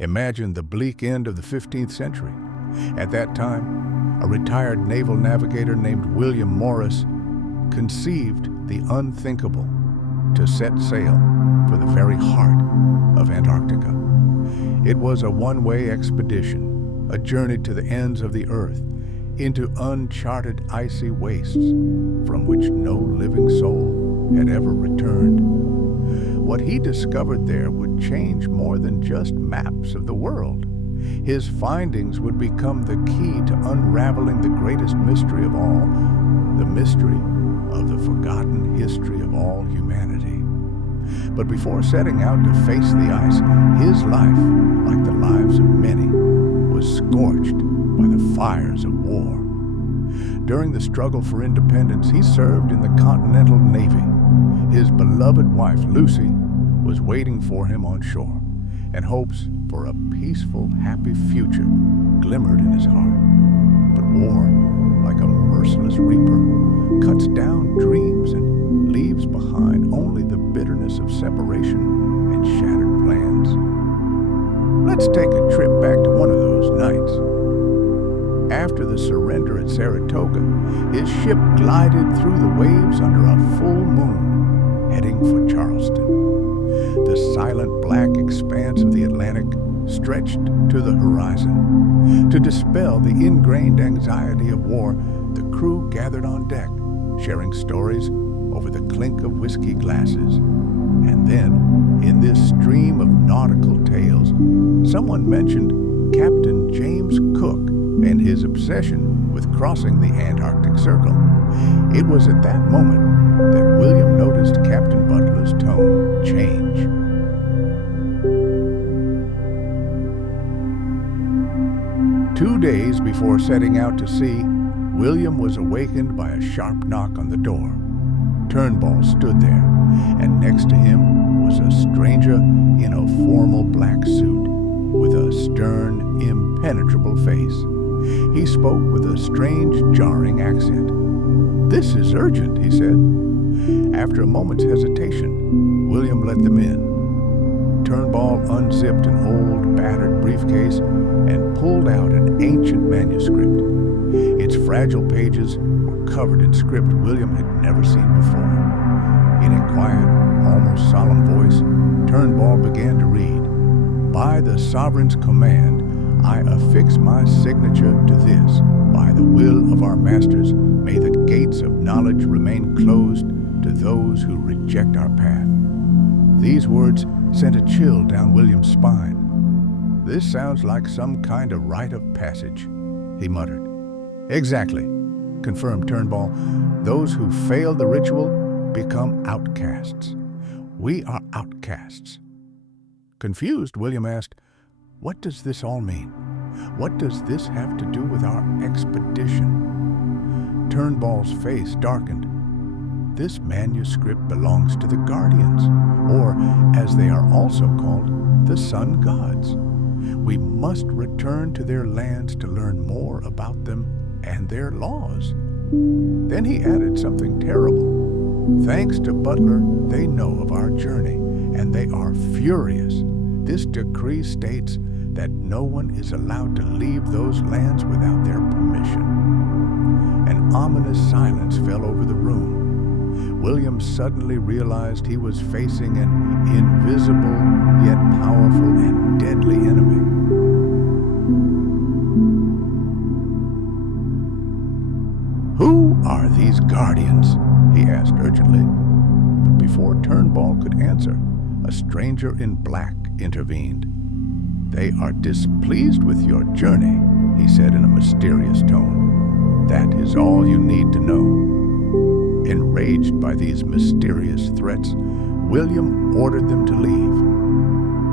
Imagine the bleak end of the 15th century. At that time, a retired naval navigator named William Morris conceived the unthinkable to set sail for the very heart of Antarctica. It was a one-way expedition, a journey to the ends of the earth, into uncharted icy wastes from which no living soul had ever returned. What he discovered there would change more than just maps of the world. His findings would become the key to unraveling the greatest mystery of all, the mystery of the forgotten history of all humanity. But before setting out to face the ice, his life, like the lives of many, was scorched by the fires of war. During the struggle for independence, he served in the Continental Navy. His beloved wife, Lucy, was waiting for him on shore, and hopes for a peaceful, happy future glimmered in his heart. But war, like a merciless reaper, cuts down dreams and leaves behind only the bitterness of separation and shattered plans. Let's take a trip back to one of those nights. After the surrender at Saratoga, his ship glided through the waves under a full moon, heading for Charleston. The silent black expanse of the Atlantic stretched to the horizon. To dispel the ingrained anxiety of war, the crew gathered on deck, sharing stories over the clink of whiskey glasses. And then, in this stream of nautical tales, someone mentioned Captain James Cook and his obsession with crossing the Antarctic Circle. It was at that moment that William noticed Captain Butler's tone change. Two days before setting out to sea, William was awakened by a sharp knock on the door. Turnbull stood there, and next to him was a stranger in a formal black suit with a stern, impenetrable face. He spoke with a strange, jarring accent. "This is urgent," he said. After a moment's hesitation, William let them in. Turnbull unzipped an old, battered briefcase and pulled out an ancient manuscript. Its fragile pages were covered in script William had never seen before. In a quiet, almost solemn voice, Turnbull began to read, "By the sovereign's command, I affix my signature to this. By the will of our masters, may the gates of knowledge remain closed to those who reject our path." These words sent a chill down William's spine. "This sounds like some kind of rite of passage," he muttered. "Exactly," confirmed Turnbull. "Those who fail the ritual become outcasts. We are outcasts." Confused, William asked, "What does this all mean? What does this have to do with our expedition?" Turnbull's face darkened. "This manuscript belongs to the Guardians, or, as they are also called, the Sun Gods. We must return to their lands to learn more about them and their laws." Then he added something terrible. "Thanks to Butler, they know of our journey, and they are furious. This decree states that no one is allowed to leave those lands without their permission." An ominous silence fell over the room. William suddenly realized he was facing an invisible, yet powerful and deadly enemy. "Who are these Guardians?" he asked urgently. But before Turnbull could answer, a stranger in black intervened. "They are displeased with your journey," he said in a mysterious tone. "That is all you need to know." Enraged by these mysterious threats, William ordered them to leave.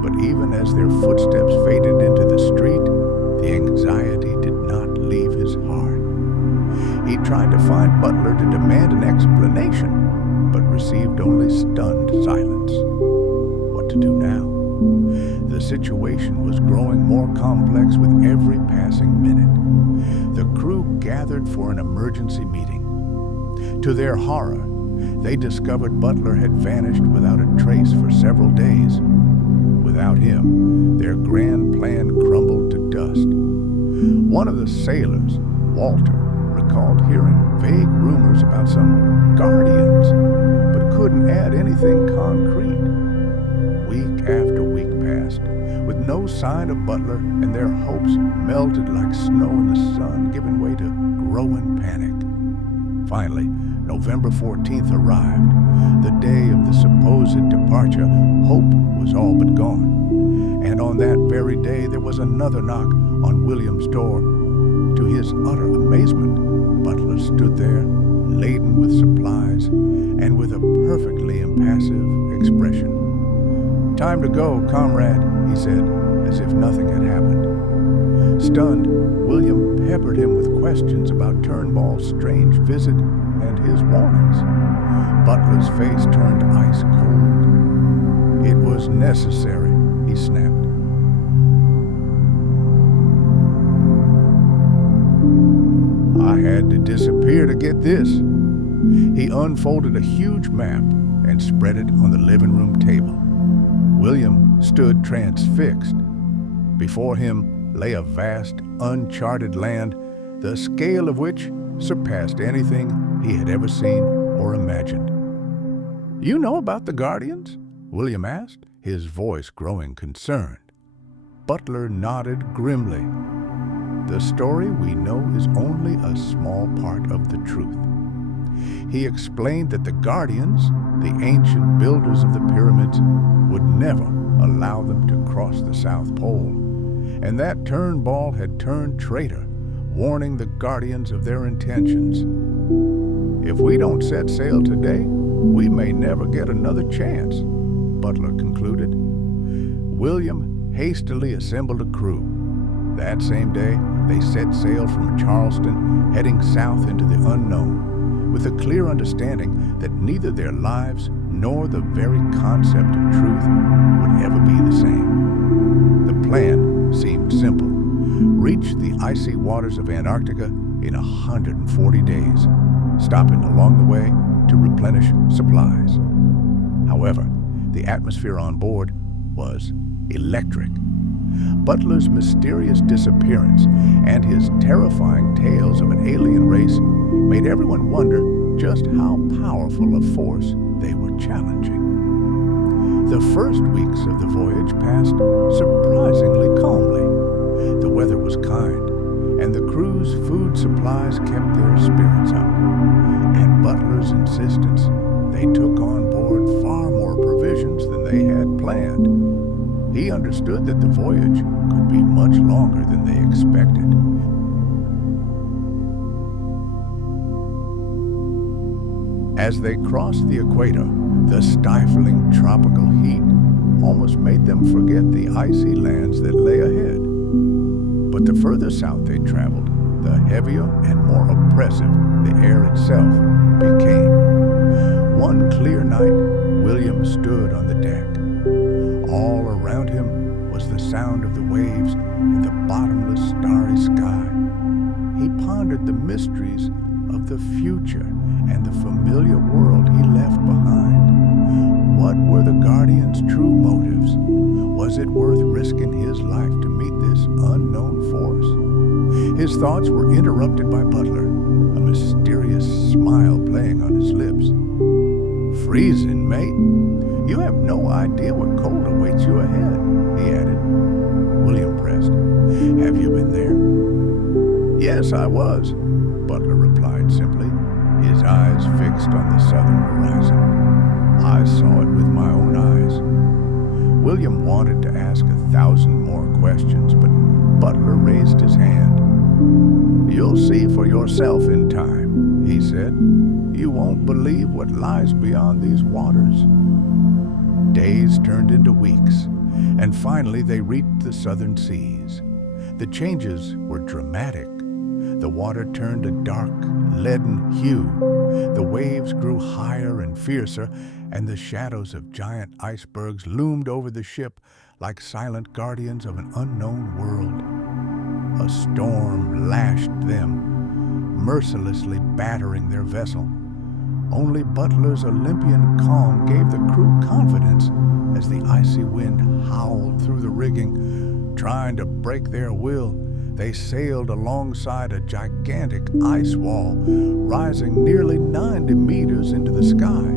But even as their footsteps faded into the street, the anxiety did not leave his heart. He tried to find Butler to demand an explanation, but received only stunned silence. What to do now? The situation was growing more complex with every passing minute. The crew gathered for an emergency meeting. To their horror, they discovered Butler had vanished without a trace for several days. Without him, their grand plan crumbled to dust. One of the sailors, Walter, recalled hearing vague rumors about some guardians, but couldn't add anything concrete. Week after week passed, with no sign of Butler, and their hopes melted like snow in the sun, giving way to growing panic. Finally, November 14th arrived, the day of the supposed departure. Hope was all but gone. And on that very day, there was another knock on William's door. To his utter amazement, Butler stood there, laden with supplies, and with a perfectly impassive expression. "Time to go, comrade," he said, as if nothing had happened. Stunned, William peppered him with questions about Turnbull's strange visit and his warnings. Butler's face turned ice cold. "It was necessary," he snapped. "I had to disappear to get this." He unfolded a huge map and spread it on the living room table. William stood transfixed. Before him lay a vast, uncharted land, the scale of which surpassed anything he had ever seen or imagined. "You know about the Guardians?" William asked, his voice growing concerned. Butler nodded grimly. "The story we know is only a small part of the truth." He explained that the Guardians, the ancient builders of the pyramids, would never allow them to cross the South Pole, and that Turnbull had turned traitor, warning the Guardians of their intentions. "If we don't set sail today, we may never get another chance," Butler concluded. William hastily assembled a crew. That same day, they set sail from Charleston, heading south into the unknown, with a clear understanding that neither their lives nor the very concept of truth would ever be the same. The plan seemed simple: reach the icy waters of Antarctica in 140 days, stopping along the way to replenish supplies. However, the atmosphere on board was electric. Butler's mysterious disappearance and his terrifying tales of an alien race made everyone wonder just how powerful a force they were challenging. The first weeks of the voyage passed surprisingly calmly. The weather was kind, and the crew's food supplies kept their spirits up. At Butler's insistence, they took on board far more provisions than they had planned. He understood that the voyage could be much longer than they expected. As they crossed the equator, the stifling tropical heat almost made them forget the icy lands that lay ahead. But the further south they traveled, the heavier and more oppressive the air itself became. One clear night, William stood on the deck. All around him was the sound of the waves and the bottomless starry sky. He pondered the mysteries of the future and the familiar world he left behind. What were the Guardians' true motives? Was it worth risking his life to meet this unknown force? His thoughts were interrupted by Butler, a mysterious smile playing on his lips. "Freezing, mate. You have no idea what cold awaits you ahead," he added. William pressed. "Have you been there?" "Yes, I was," Butler replied simply, his eyes fixed on the southern horizon. "I saw it with my own eyes." William wanted to ask 1,000 more questions, but Butler raised his hand. "You'll see for yourself in time," he said. "You won't believe what lies beyond these waters." Days turned into weeks, and finally they reached the southern seas. The changes were dramatic. The water turned a dark, leaden hue. The waves grew higher and fiercer, and the shadows of giant icebergs loomed over the ship like silent guardians of an unknown world. A storm lashed them, mercilessly battering their vessel. Only Butler's Olympian calm gave the crew confidence as the icy wind howled through the rigging. Trying to break their will, they sailed alongside a gigantic ice wall, rising nearly 90 meters into the sky.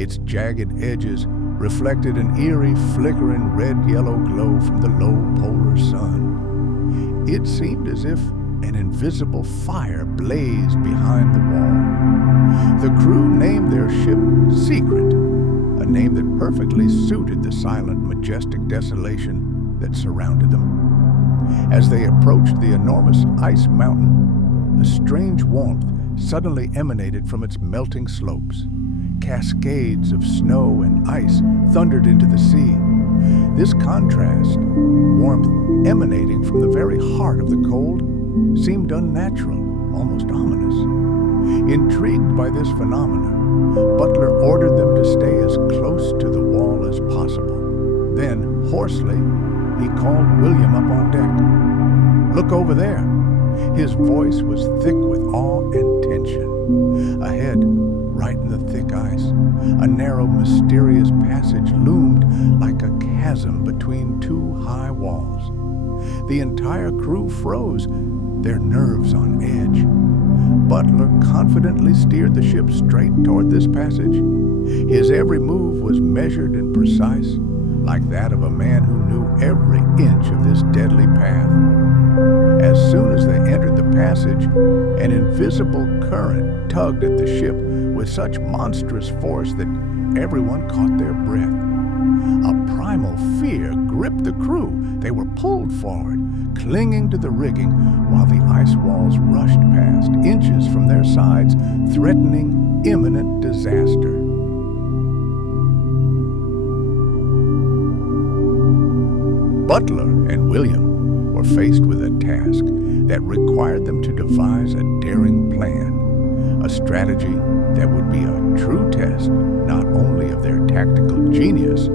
Its jagged edges reflected an eerie, flickering red-yellow glow from the low polar sun. It seemed as if an invisible fire blazed behind the wall. The crew named their ship Secret, a name that perfectly suited the silent, majestic desolation that surrounded them. As they approached the enormous ice mountain, a strange warmth suddenly emanated from its melting slopes. Cascades of snow and ice thundered into the sea. This contrast, warmth emanating from the very heart of the cold, seemed unnatural, almost ominous. Intrigued by this phenomenon, Butler ordered them to stay as close to the wall as possible. Then, hoarsely, he called William up on deck. "Look over there." His voice was thick with awe and tension. Ahead, right in the thick ice, a narrow, mysterious passage loomed like a chasm between two high walls. The entire crew froze, their nerves on edge. Butler confidently steered the ship straight toward this passage. His every move was measured and precise, like that of a man who knew every inch of this deadly path. As soon as they entered the passage, an invisible current tugged at the ship with such monstrous force that everyone caught their breath. A primal fear gripped the crew. They were pulled forward, clinging to the rigging, while the ice walls rushed past, inches from their sides, threatening imminent disaster. Butler and William were faced with a task that required them to devise a daring plan, a strategy that would be a true test not only of their tactical genius,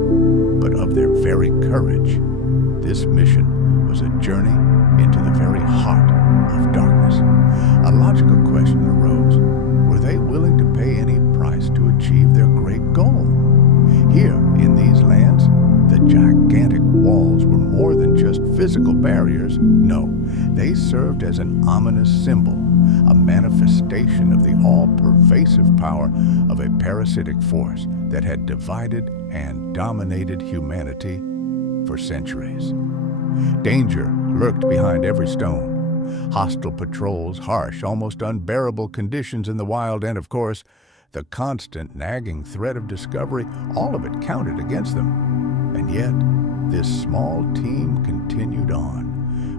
but of their very courage. This mission was a journey into the very heart of darkness. A logical question arose. Were they willing to pay any price to achieve their great goal? Here, in these lands, the gigantic walls were more than just physical barriers. No, they served as an ominous symbol, a manifestation of the all-pervasive power of a parasitic force that had divided and dominated humanity for centuries. Danger lurked behind every stone. Hostile patrols, harsh, almost unbearable conditions in the wild, and of course, the constant nagging threat of discovery, all of it counted against them. And yet, this small team continued on,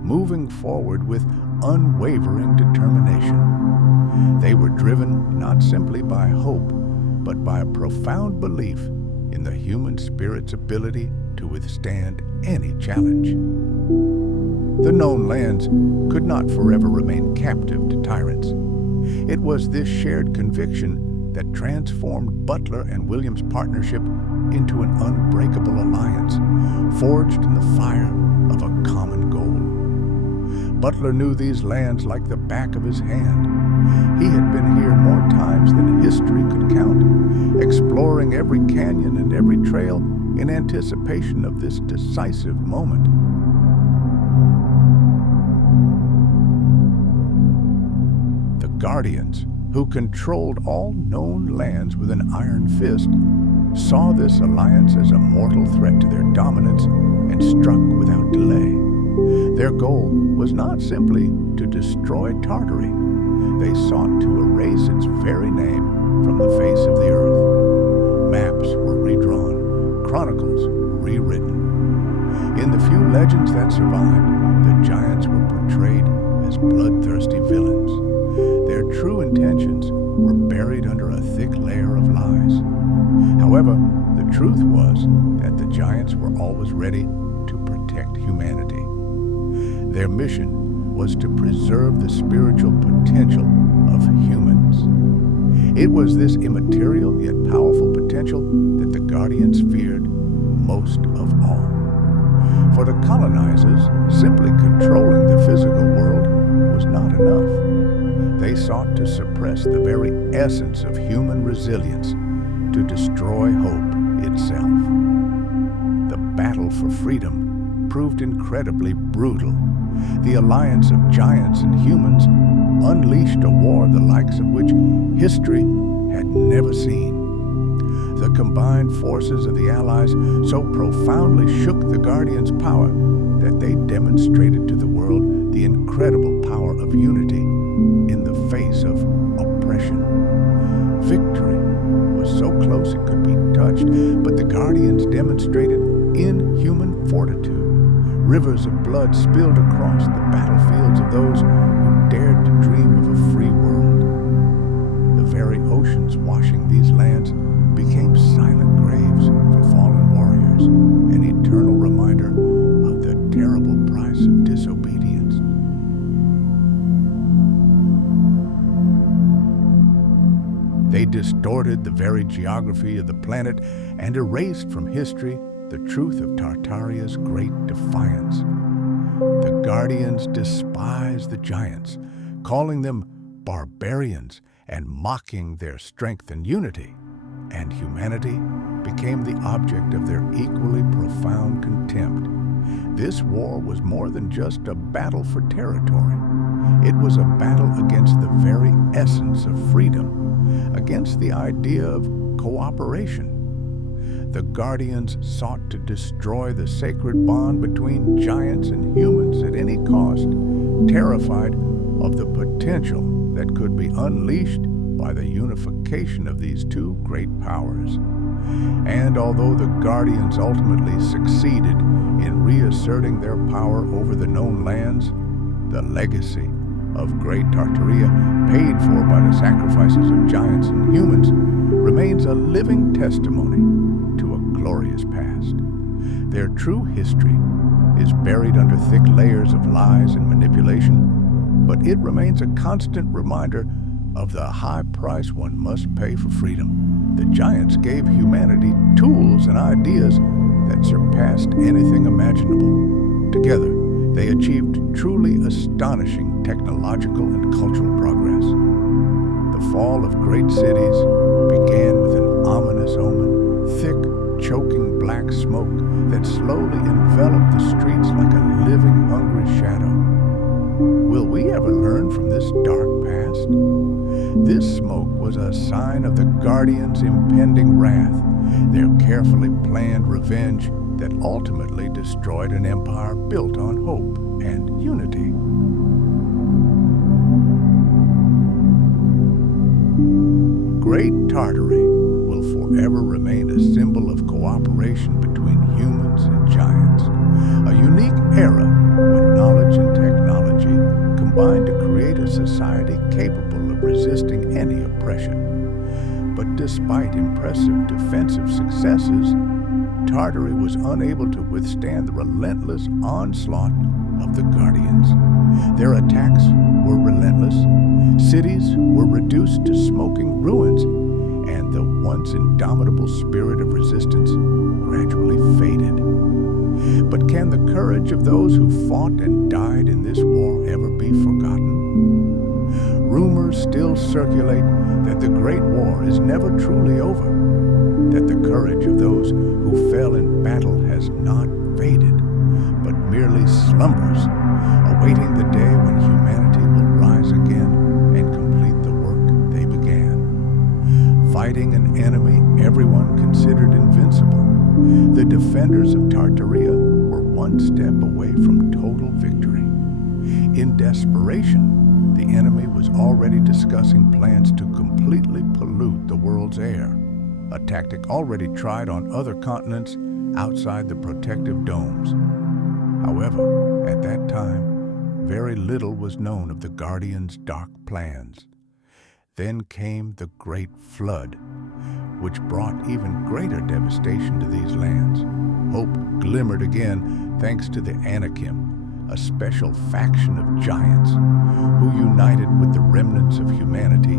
moving forward with unwavering determination. They were driven not simply by hope, but by a profound belief in the human spirit's ability to withstand any challenge. The known lands could not forever remain captive to tyrants. It was this shared conviction that transformed Butler and William's partnership into an unbreakable alliance, forged in the fire of a common goal. Butler knew these lands like the back of his hand. He had been here more times than history could count, exploring every canyon and every trail in anticipation of this decisive moment. The Guardians, who controlled all known lands with an iron fist, saw this alliance as a mortal threat to their dominance and struck without delay. Their goal was not simply to destroy Tartaria. They sought to erase its very name from the face of the earth. Maps were redrawn, chronicles rewritten. In the few legends that survived, the giants were portrayed as bloodthirsty villains. Their true intentions were buried under a thick layer of lies. However, the truth was that the giants were always ready to protect humanity. Their mission was to preserve the spiritual potential of humans. It was this immaterial yet powerful potential that the Guardians feared most of all. For the colonizers, simply controlling the physical world was not enough. They sought to suppress the very essence of human resilience, to destroy hope itself. The battle for freedom proved incredibly brutal. The alliance of giants and humans unleashed a war the likes of which history had never seen. The combined forces of the Allies so profoundly shook the Guardians' power that they demonstrated to the world the incredible power of unity in the face of oppression. Victory was so close it could be touched, but the Guardians demonstrated inhuman fortitude. Rivers of blood spilled across the battlefields of those who dared to dream of a free world. The very oceans washing these lands became silent graves for fallen warriors, an eternal reminder of the terrible price of disobedience. They distorted the very geography of the planet and erased from history the truth of Tartaria's great defiance. The Guardians despised the giants, calling them barbarians and mocking their strength and unity, and humanity became the object of their equally profound contempt. This war was more than just a battle for territory. It was a battle against the very essence of freedom, against the idea of cooperation. The Guardians sought to destroy the sacred bond between giants and humans at any cost, terrified of the potential that could be unleashed by the unification of these two great powers. And although the Guardians ultimately succeeded in reasserting their power over the known lands, the legacy of Great Tartaria, paid for by the sacrifices of giants and humans, remains a living testimony to a glorious past. Their true history is buried under thick layers of lies and manipulation, but it remains a constant reminder of the high price one must pay for freedom. The giants gave humanity tools and ideas that surpassed anything imaginable. Together, they achieved truly astonishing technological and cultural progress. The fall of great cities began with an ominous omen, thick, choking black smoke that slowly enveloped the streets like a living, hungry shadow. Will we ever learn from this dark past? This smoke was a sign of the Guardians' impending wrath, their carefully planned revenge that ultimately destroyed an empire built on hope and unity. Great Tartary will forever remain a symbol of cooperation between humans and giants, a unique era when knowledge and technology combined to create a society capable of resisting any oppression. But despite impressive defensive successes, Tartary was unable to withstand the relentless onslaught of the Guardians. Their attacks were relentless, cities were reduced to smoking ruins, and the once indomitable spirit of resistance gradually faded. But can the courage of those who fought and died in this war ever be forgotten? Rumors still circulate that the Great War is never truly over, that the courage of those who fell in battle has not faded, but merely slumbers, awaiting the day when humanity will rise again and complete the work they began. Fighting an enemy everyone considered invincible, the defenders of Tartaria were one step away from total victory. In desperation, the enemy was already discussing plans to completely pollute the world's air, a tactic already tried on other continents outside the protective domes. However, at that time, very little was known of the Guardians' dark plans. Then came the Great Flood, which brought even greater devastation to these lands. Hope glimmered again thanks to the Anakim, a special faction of giants who united with the remnants of humanity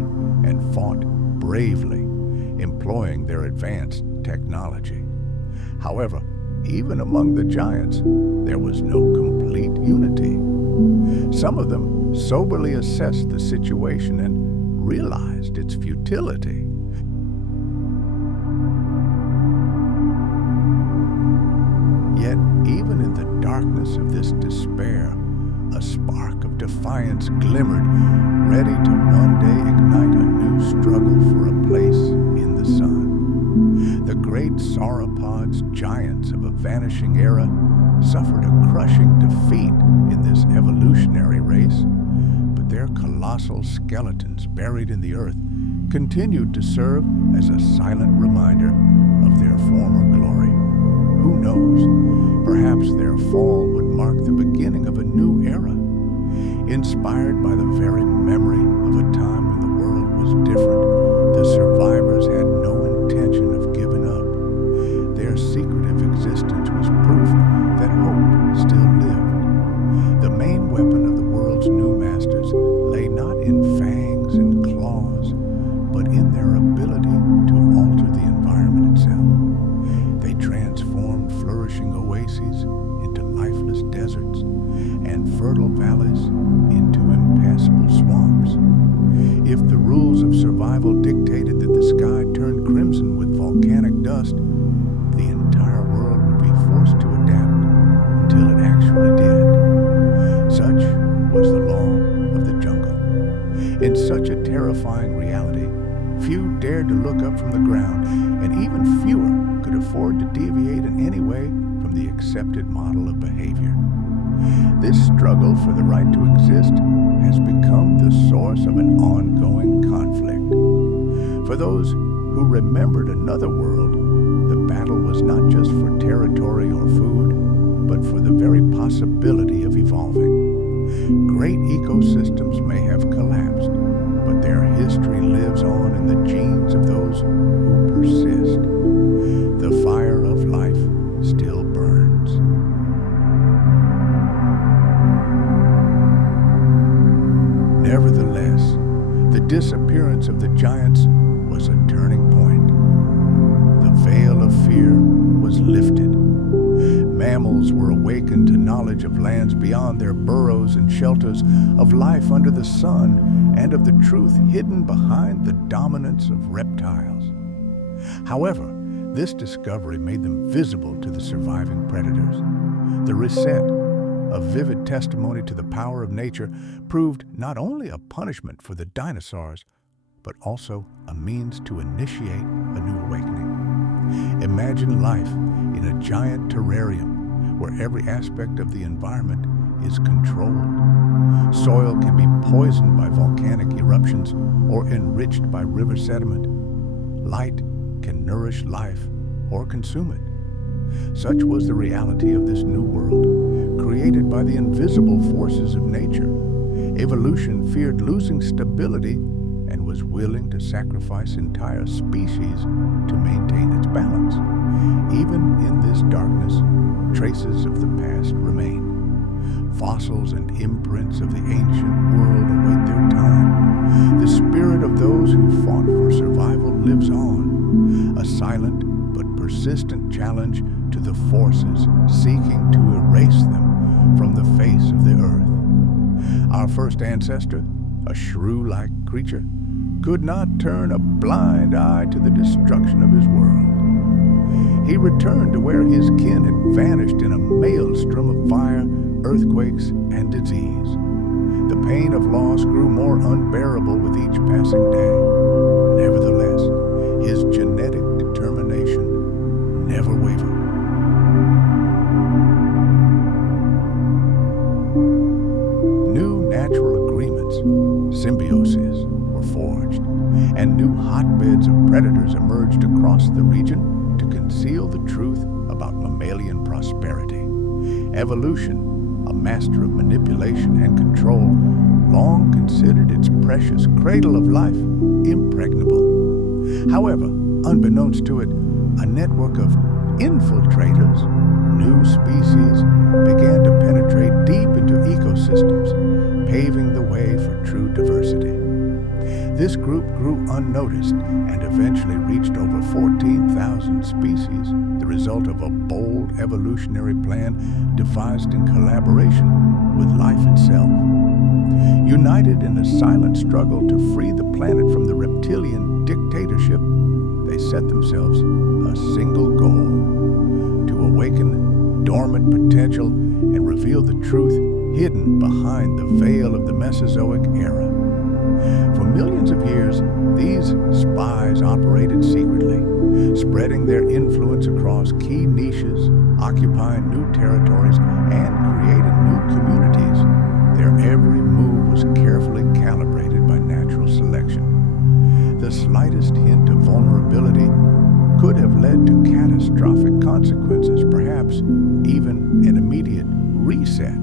and fought bravely, employing their advanced technology. However, even among the giants, there was no complete unity. Some of them soberly assessed the situation and realized its futility. Yet, even in the darkness of this despair, a spark of defiance glimmered, ready to one day ignite a new struggle for a place in the sun. The great sauropods, giants of a vanishing era, suffered a crushing defeat in this evolutionary race, but their colossal skeletons buried in the earth continued to serve as a silent reminder of their former glory. Who knows, perhaps their fall would mark the beginning of a new era, inspired by the very memory of a time when the world was different. The survivors had no intention of giving up. Their secretive existence was proof that hope still lived. The main weapon of the world's new masters lay not in fangs and claws, but in their ability to alter the environment itself. They transformed flourishing oases into lifeless deserts and fertile valleys into impassable swamps. If the rules of survival dictated that the sky turned crimson with volcanic dust, the entire world would be forced to adapt until it actually did. Such was the law of the jungle. In such a terrifying reality, few dared to look up from the ground, and even fewer could afford to deviate in any way from the accepted model of behavior. This struggle for the right to exist has become the source of an ongoing conflict. For those who remembered another world, the battle was not just for territory or food, but for the very possibility of evolving. Great ecosystems may have collapsed, but their history lives on in the genes of those who persist. The fire of life still burns. Nevertheless, the disappearance of the giants was a turning point. The veil of fear was lifted. Mammals were awakened to knowledge of lands beyond their burrows and shelters, of life under the sun, and of the truth hidden behind the dominance of reptiles. However, this discovery made them visible to the surviving predators. The reset, a vivid testimony to the power of nature, proved not only a punishment for the dinosaurs, but also a means to initiate a new awakening. Imagine life in a giant terrarium where every aspect of the environment is controlled. Soil can be poisoned by volcanic eruptions or enriched by river sediment. Light can nourish life or consume it. Such was the reality of this new world, created by the invisible forces of nature. Evolution feared losing stability and was willing to sacrifice entire species to maintain its balance. Even in this darkness, traces of the past remain. Fossils and imprints of the ancient world await their time. The spirit of those who fought for survival lives on, a silent but persistent challenge to the forces seeking to erase them from the face of the earth. Our first ancestor, a shrew-like creature, could not turn a blind eye to the destruction of his world. He returned to where his kin had vanished in a maelstrom of fire, earthquakes, and disease. The pain of loss grew more unbearable with each passing day. Nevertheless, his genetic determination never wavered. New natural agreements, symbioses, were forged, and new hotbeds of predators emerged across the region to conceal the truth about mammalian prosperity. Evolution, a master of manipulation and control, long considered its precious cradle of life impregnable. However, unbeknownst to it, a network of infiltrators, new species, began to penetrate deep into ecosystems, paving the way for true diversity. This group grew unnoticed and eventually reached over 14,000 species, the result of a bold evolutionary plan devised in collaboration with life itself. United in a silent struggle to free the planet from the reptilian dictatorship, they set themselves a single goal: to awaken dormant potential and reveal the truth hidden behind the veil of the Mesozoic era. For millions of years, these spies operated secretly, spreading their influence across key niches, occupying new territories, and creating new communities. Their every move was carefully calibrated by natural selection. The slightest hint of vulnerability could have led to catastrophic consequences, perhaps even an immediate reset,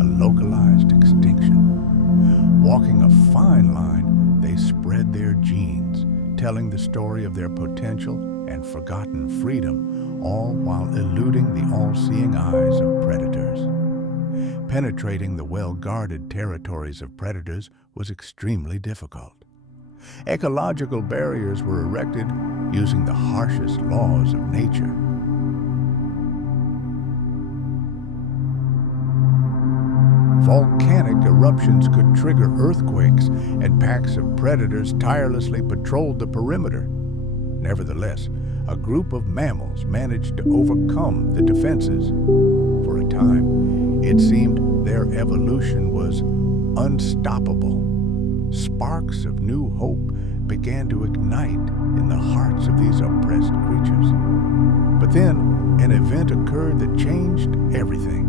a localized extinction. Walking a fine line, they spread their genes, telling the story of their potential and forgotten freedom, all while eluding the all-seeing eyes of predators. Penetrating the well-guarded territories of predators was extremely difficult. Ecological barriers were erected using the harshest laws of nature. Volcanic eruptions could trigger earthquakes, and packs of predators tirelessly patrolled the perimeter. Nevertheless, a group of mammals managed to overcome the defenses. For a time, it seemed their evolution was unstoppable. Sparks of new hope began to ignite in the hearts of these oppressed creatures. But then, an event occurred that changed everything.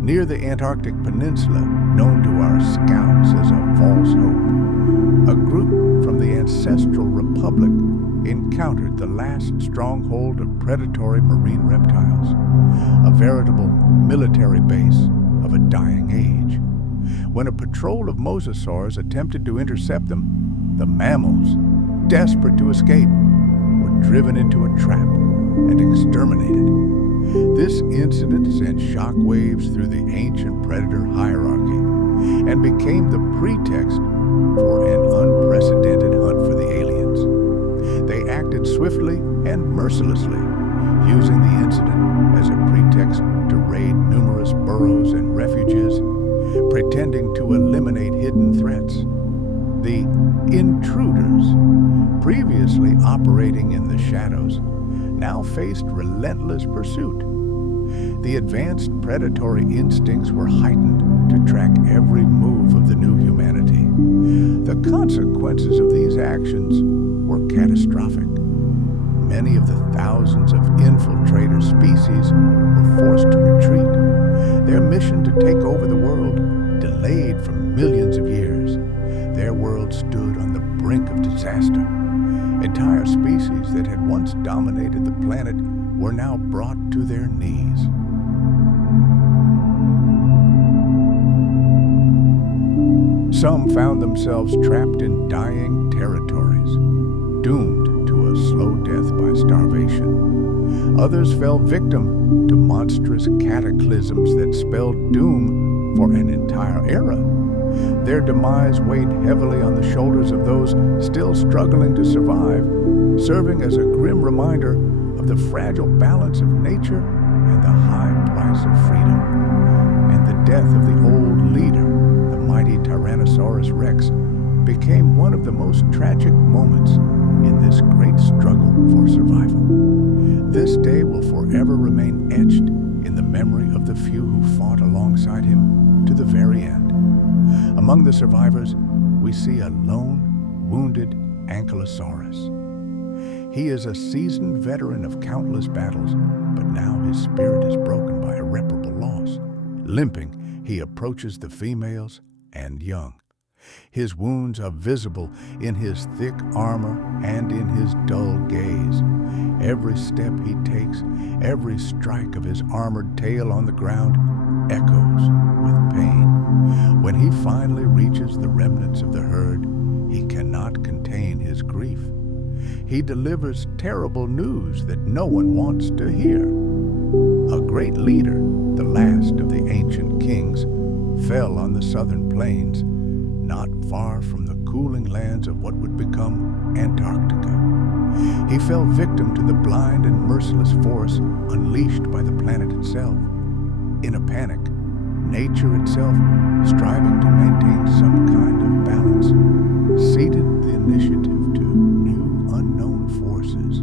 Near the Antarctic Peninsula, known to our scouts as a false hope, a group from the ancestral republic encountered the last stronghold of predatory marine reptiles, a veritable military base of a dying age. When a patrol of mosasaurs attempted to intercept them, the mammals, desperate to escape, were driven into a trap and exterminated. This incident sent shockwaves through the ancient predator hierarchy and became the pretext for an unprecedented hunt for the aliens. They acted swiftly and mercilessly, using the incident as a pretext to raid numerous burrows and refuges, pretending to eliminate hidden threats. The intruders, previously operating in the shadows, now faced relentless pursuit. The advanced predatory instincts were heightened to track every move of the new humanity. The consequences of these actions were catastrophic. Many of the thousands of infiltrator species were forced to retreat, their mission to take over the world delayed for millions of years. Their world stood on the brink of disaster. Entire species that had once dominated the planet were now brought to their knees. Some found themselves trapped in dying territories, doomed to a slow death by starvation. Others fell victim to monstrous cataclysms that spelled doom for an entire era. Their demise weighed heavily on the shoulders of those still struggling to survive, serving as a grim reminder of the fragile balance of nature and the high price of freedom. And the death of the old leader, the mighty Tyrannosaurus Rex, became one of the most tragic moments in this great struggle for survival. This day will forever remain etched in the memory of the few who fought alongside him to the very end. Among the survivors, we see a lone, wounded Ankylosaurus. He is a seasoned veteran of countless battles, but now his spirit is broken by irreparable loss. Limping, he approaches the females and young. His wounds are visible in his thick armor and in his dull gaze. Every step he takes, every strike of his armored tail on the ground echoes with pain. When he finally reaches the remnants of the herd, he cannot contain his grief. He delivers terrible news that no one wants to hear. A great leader, the last of the ancient kings, fell on the southern plains, not far from the cooling lands of what would become Antarctica. He fell victim to the blind and merciless force unleashed by the planet itself. In a panic, nature itself, striving to maintain some kind of balance, ceded the initiative to new unknown forces,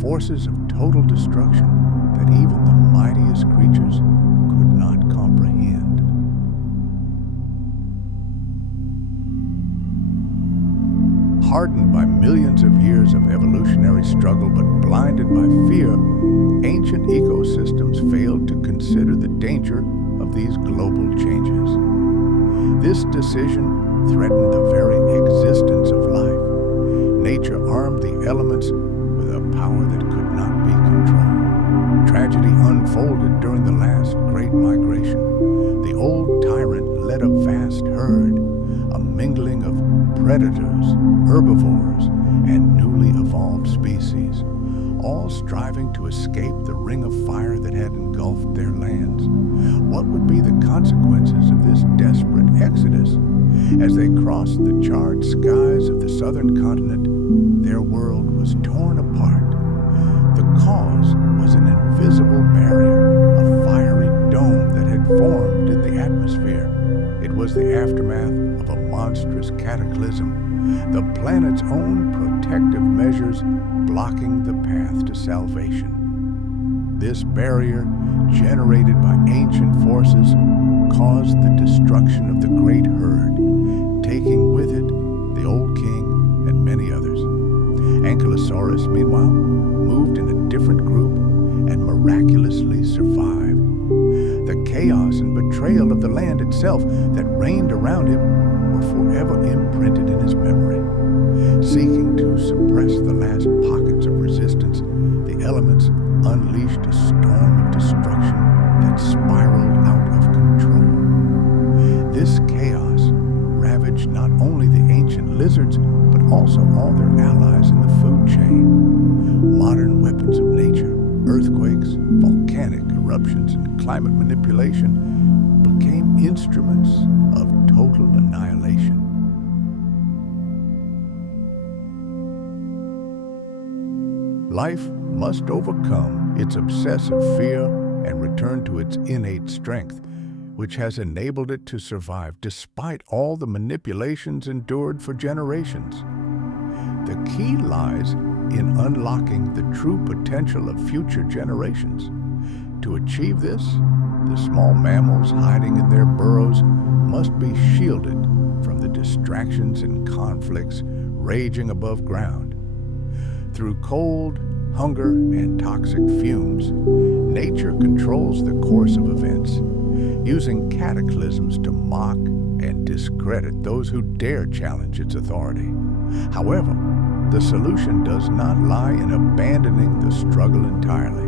forces of total destruction that even the mightiest creatures could not comprehend. Hardened by millions of years of evolutionary struggle but blinded by fear, ancient ecosystems failed to consider the danger of these global changes. This decision threatened the very existence of life. Nature armed the elements with a power that could not be controlled. Tragedy unfolded during the last Great Migration. The old tyrant led a vast herd, a mingling of predators, herbivores, and newly evolved species, all striving to escape the ring of fire that had engulfed their lands. What would be the consequences of this desperate exodus? As they crossed the charred skies of the southern continent, their world was torn apart. The cause was an invisible barrier, a fiery dome that had formed in the atmosphere. It was the aftermath of a monstrous cataclysm, the planet's own protective measures blocking the path to salvation. This barrier, generated by ancient forces, caused the destruction of the great herd, taking with it the old king and many others. Ankylosaurus, meanwhile, moved in a different group and miraculously survived. The chaos and betrayal of the land itself that reigned around him were forever imprinted in his memory. Seeking to suppress the last pockets of resistance, the elements unleashed a storm of destruction that spiraled out of control. This chaos ravaged not only the ancient lizards, but also all their allies in the food chain. Modern weapons of nature, earthquakes, volcanic eruptions, and climate manipulation became instruments of total annihilation. Life must overcome its obsessive fear and return to its innate strength, which has enabled it to survive despite all the manipulations endured for generations. The key lies in unlocking the true potential of future generations. To achieve this, the small mammals hiding in their burrows must be shielded from the distractions and conflicts raging above ground. Through cold, hunger, and toxic fumes, nature controls the course of events, using cataclysms to mock and discredit those who dare challenge its authority. However, the solution does not lie in abandoning the struggle entirely.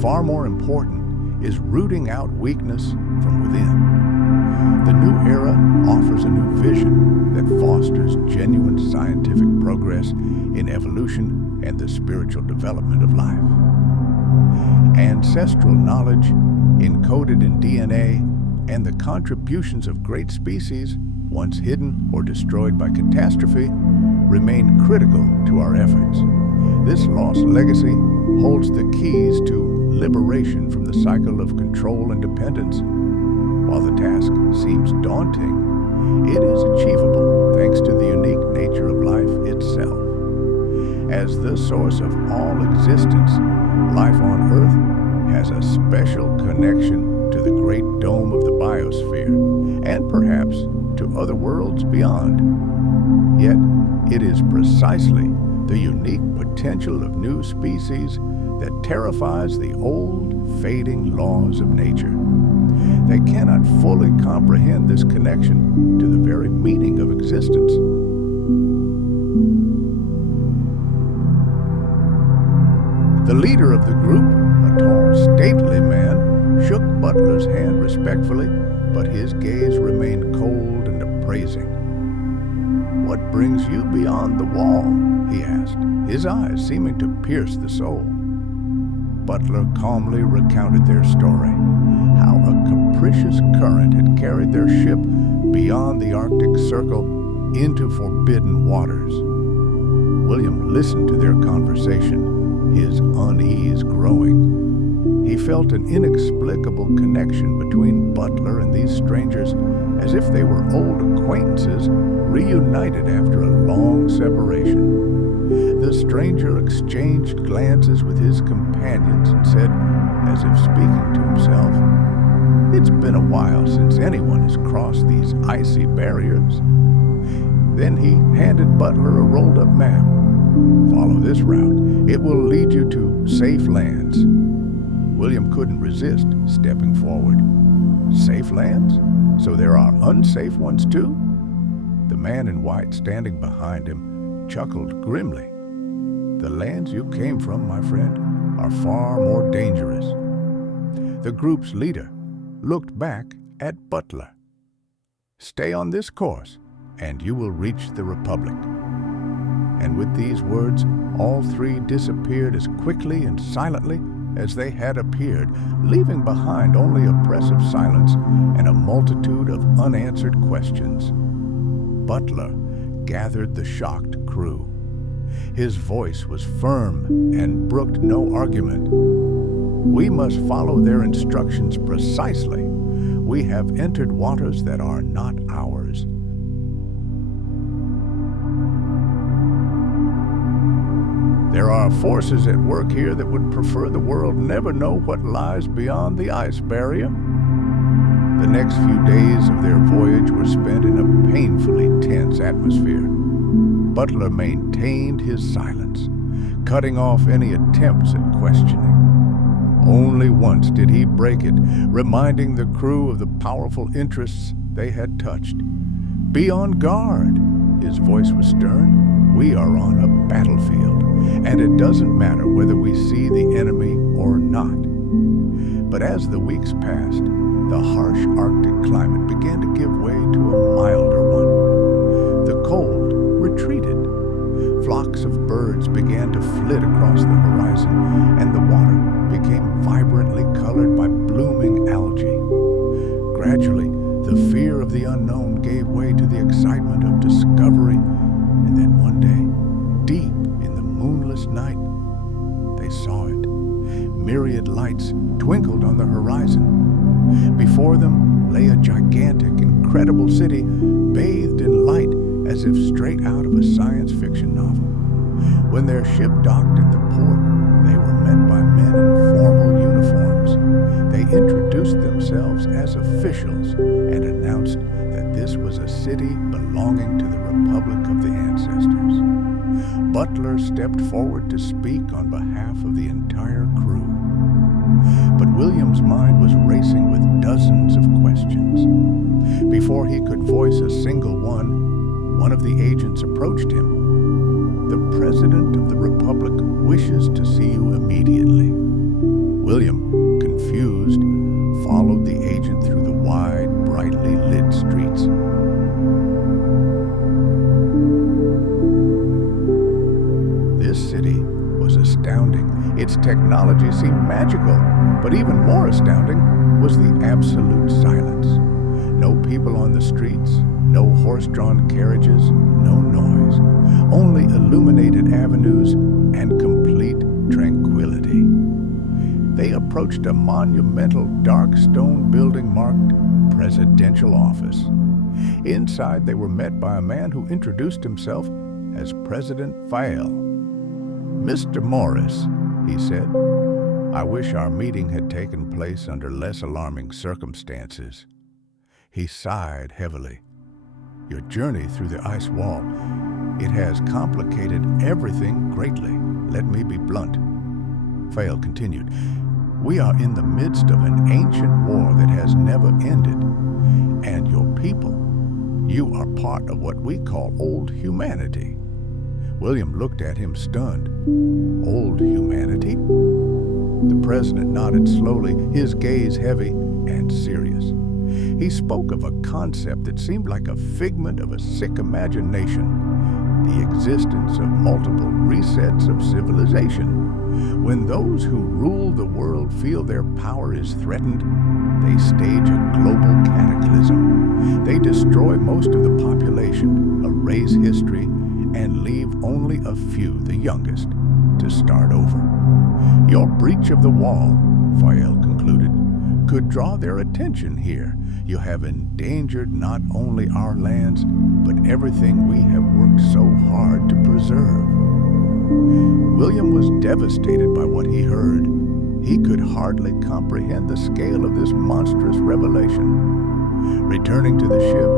Far more important is rooting out weakness from within. The new era offers a new vision that fosters genuine scientific progress in evolution and the spiritual development of life. Ancestral knowledge, encoded in DNA, and the contributions of great species, once hidden or destroyed by catastrophe, remain critical to our efforts. This lost legacy holds the keys to liberation from the cycle of control and dependence. While the task seems daunting, it is achievable thanks to the unique nature of life itself. As the source of all existence, life on Earth has a special connection to the great dome of the biosphere, and perhaps to other worlds beyond. Yet, it is precisely the unique potential of new species that terrifies the old, fading laws of nature. They cannot fully comprehend this connection to the very meaning of existence. The leader of the group, a tall, stately man, shook Butler's hand respectfully, but his gaze remained cold and appraising. "What brings you beyond the wall?" he asked, his eyes seeming to pierce the soul. Butler calmly recounted their story, how a capricious current had carried their ship beyond the Arctic Circle into forbidden waters. William listened to their conversation, his unease growing. He felt an inexplicable connection between Butler and these strangers, as if they were old acquaintances reunited after a long separation. The stranger exchanged glances with his companions and said, as if speaking to himself, "It's been a while since anyone has crossed these icy barriers." Then he handed Butler a rolled-up map. "Follow this route. It will lead you to safe lands." William couldn't resist stepping forward. Safe lands? So there are unsafe ones too? The man in white standing behind him chuckled grimly. "The lands you came from, my friend, are far more dangerous." The group's leader looked back at Butler. "Stay on this course, and you will reach the Republic." And with these words, all three disappeared as quickly and silently as they had appeared, leaving behind only oppressive silence and a multitude of unanswered questions. Butler gathered the shocked crew. His voice was firm and brooked no argument. "We must follow their instructions precisely. We have entered waters that are not ours." There are forces at work here that would prefer the world never know what lies beyond the ice barrier. The next few days of their voyage were spent in a painfully tense atmosphere. Butler maintained his silence, cutting off any attempts at questioning. Only once did he break it, reminding the crew of the powerful interests they had touched. "Be on guard," his voice was stern. "We are on a battlefield, and it doesn't matter whether we see the enemy or not." But as the weeks passed, the harsh Arctic climate began to give way to a milder one. The cold retreated. Flocks of birds began to flit across the horizon, and the water became vibrantly colored by blooming algae. Gradually, the fear of the unknown gave way to the excitement of discovery, and then one day, deep in the moonless night, they saw it. Myriad lights twinkled on the horizon. Before them lay a gigantic, incredible city, bathed in light as if straight out of a science fiction novel. When their ship docked at the port, they were met by men in formal uniforms. They introduced themselves as officials and announced that this was a city belonging to the Republic of the Ancestors. Butler stepped forward to speak on behalf of the entire crew. But William's mind was racing with dozens of questions. Before he could voice a single one of the agents approached him. "The President of the Republic wishes to see you immediately." William, confused, followed the agent through the wide, brightly lit streets. This city was astounding. Its technology seemed magical, but even more astounding was the absolute silence. No people on the streets, no horse-drawn carriages, no noise, only illuminated avenues and complete tranquility. They approached a monumental dark stone building marked Presidential Office. Inside, they were met by a man who introduced himself as President Fael. "Mr. Morris," he said, "I wish our meeting had taken place under less alarming circumstances." He sighed heavily. "Your journey through the ice wall, it has complicated everything greatly. Let me be blunt." Fael continued, "We are in the midst of an ancient war that has never ended. And your people, you are part of what we call old humanity." William looked at him stunned. "Old humanity?" The president nodded slowly, his gaze heavy and serious. He spoke of a concept that seemed like a figment of a sick imagination, the existence of multiple resets of civilization. When those who rule the world feel their power is threatened, they stage a global cataclysm. They destroy most of the population, erase history, and leave only a few, the youngest, to start over. Your breach of the wall, Fael concluded, could draw their attention here. You have endangered not only our lands, but everything we have worked so hard to preserve. William was devastated by what he heard. He could hardly comprehend the scale of this monstrous revelation. Returning to the ship,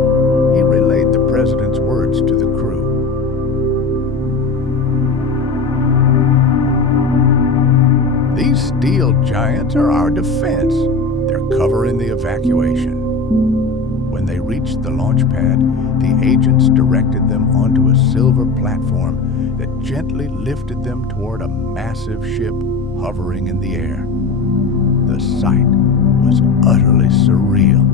he relayed the president's words to the crew. These steel giants are our defense. They're covering the evacuation. When they reached the launch pad, the agents directed them onto a silver platform that gently lifted them toward a massive ship hovering in the air. The sight was utterly surreal.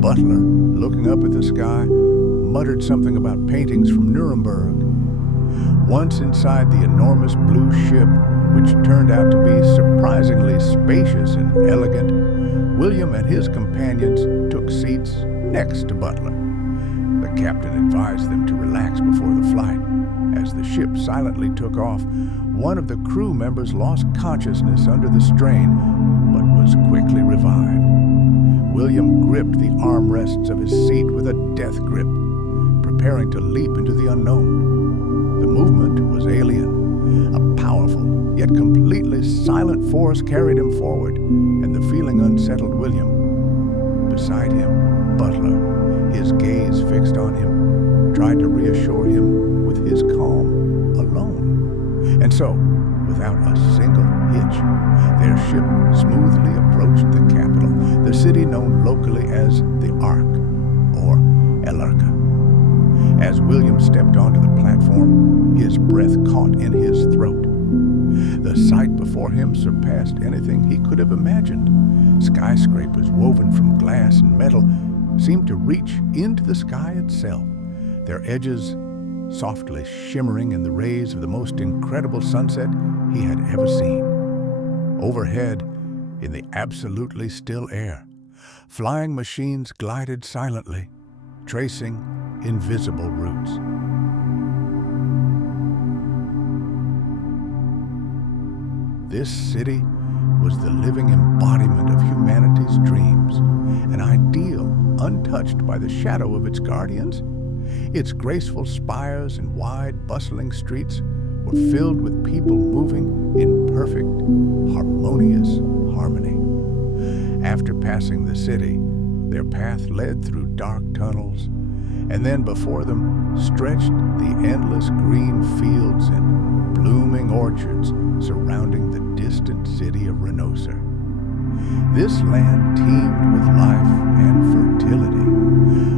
Butler, looking up at the sky, muttered something about paintings from Nuremberg. Once inside the enormous blue ship, which turned out to be surprisingly spacious and elegant, William and his companions took seats next to Butler. The captain advised them to relax before the flight. As the ship silently took off, one of the crew members lost consciousness under the strain, but was quickly revived. William gripped the armrests of his seat with a death grip, preparing to leap into the unknown. The movement was alien. A powerful, yet completely silent force carried him forward, and the feeling unsettled William. Beside him, Butler, his gaze fixed on him, tried to reassure him with his calm alone. And so, without a single hitch, their ship smoothly approached the capital, the city known locally as the Ark, or El-Arca. As William stepped onto the platform, his breath caught in his throat. The sight before him surpassed anything he could have imagined. Skyscrapers woven from glass and metal seemed to reach into the sky itself, their edges softly shimmering in the rays of the most incredible sunset he had ever seen. Overhead, in the absolutely still air, flying machines glided silently, tracing invisible routes. This city was the living embodiment of humanity's dreams, an ideal untouched by the shadow of its guardians. Its graceful spires and wide, bustling streets were filled with people moving in perfect, harmonious harmony. After passing the city, their path led through dark tunnels, and then before them stretched the endless green fields and blooming orchards surrounding the distant city of Renoser. This land teemed with life and fertility.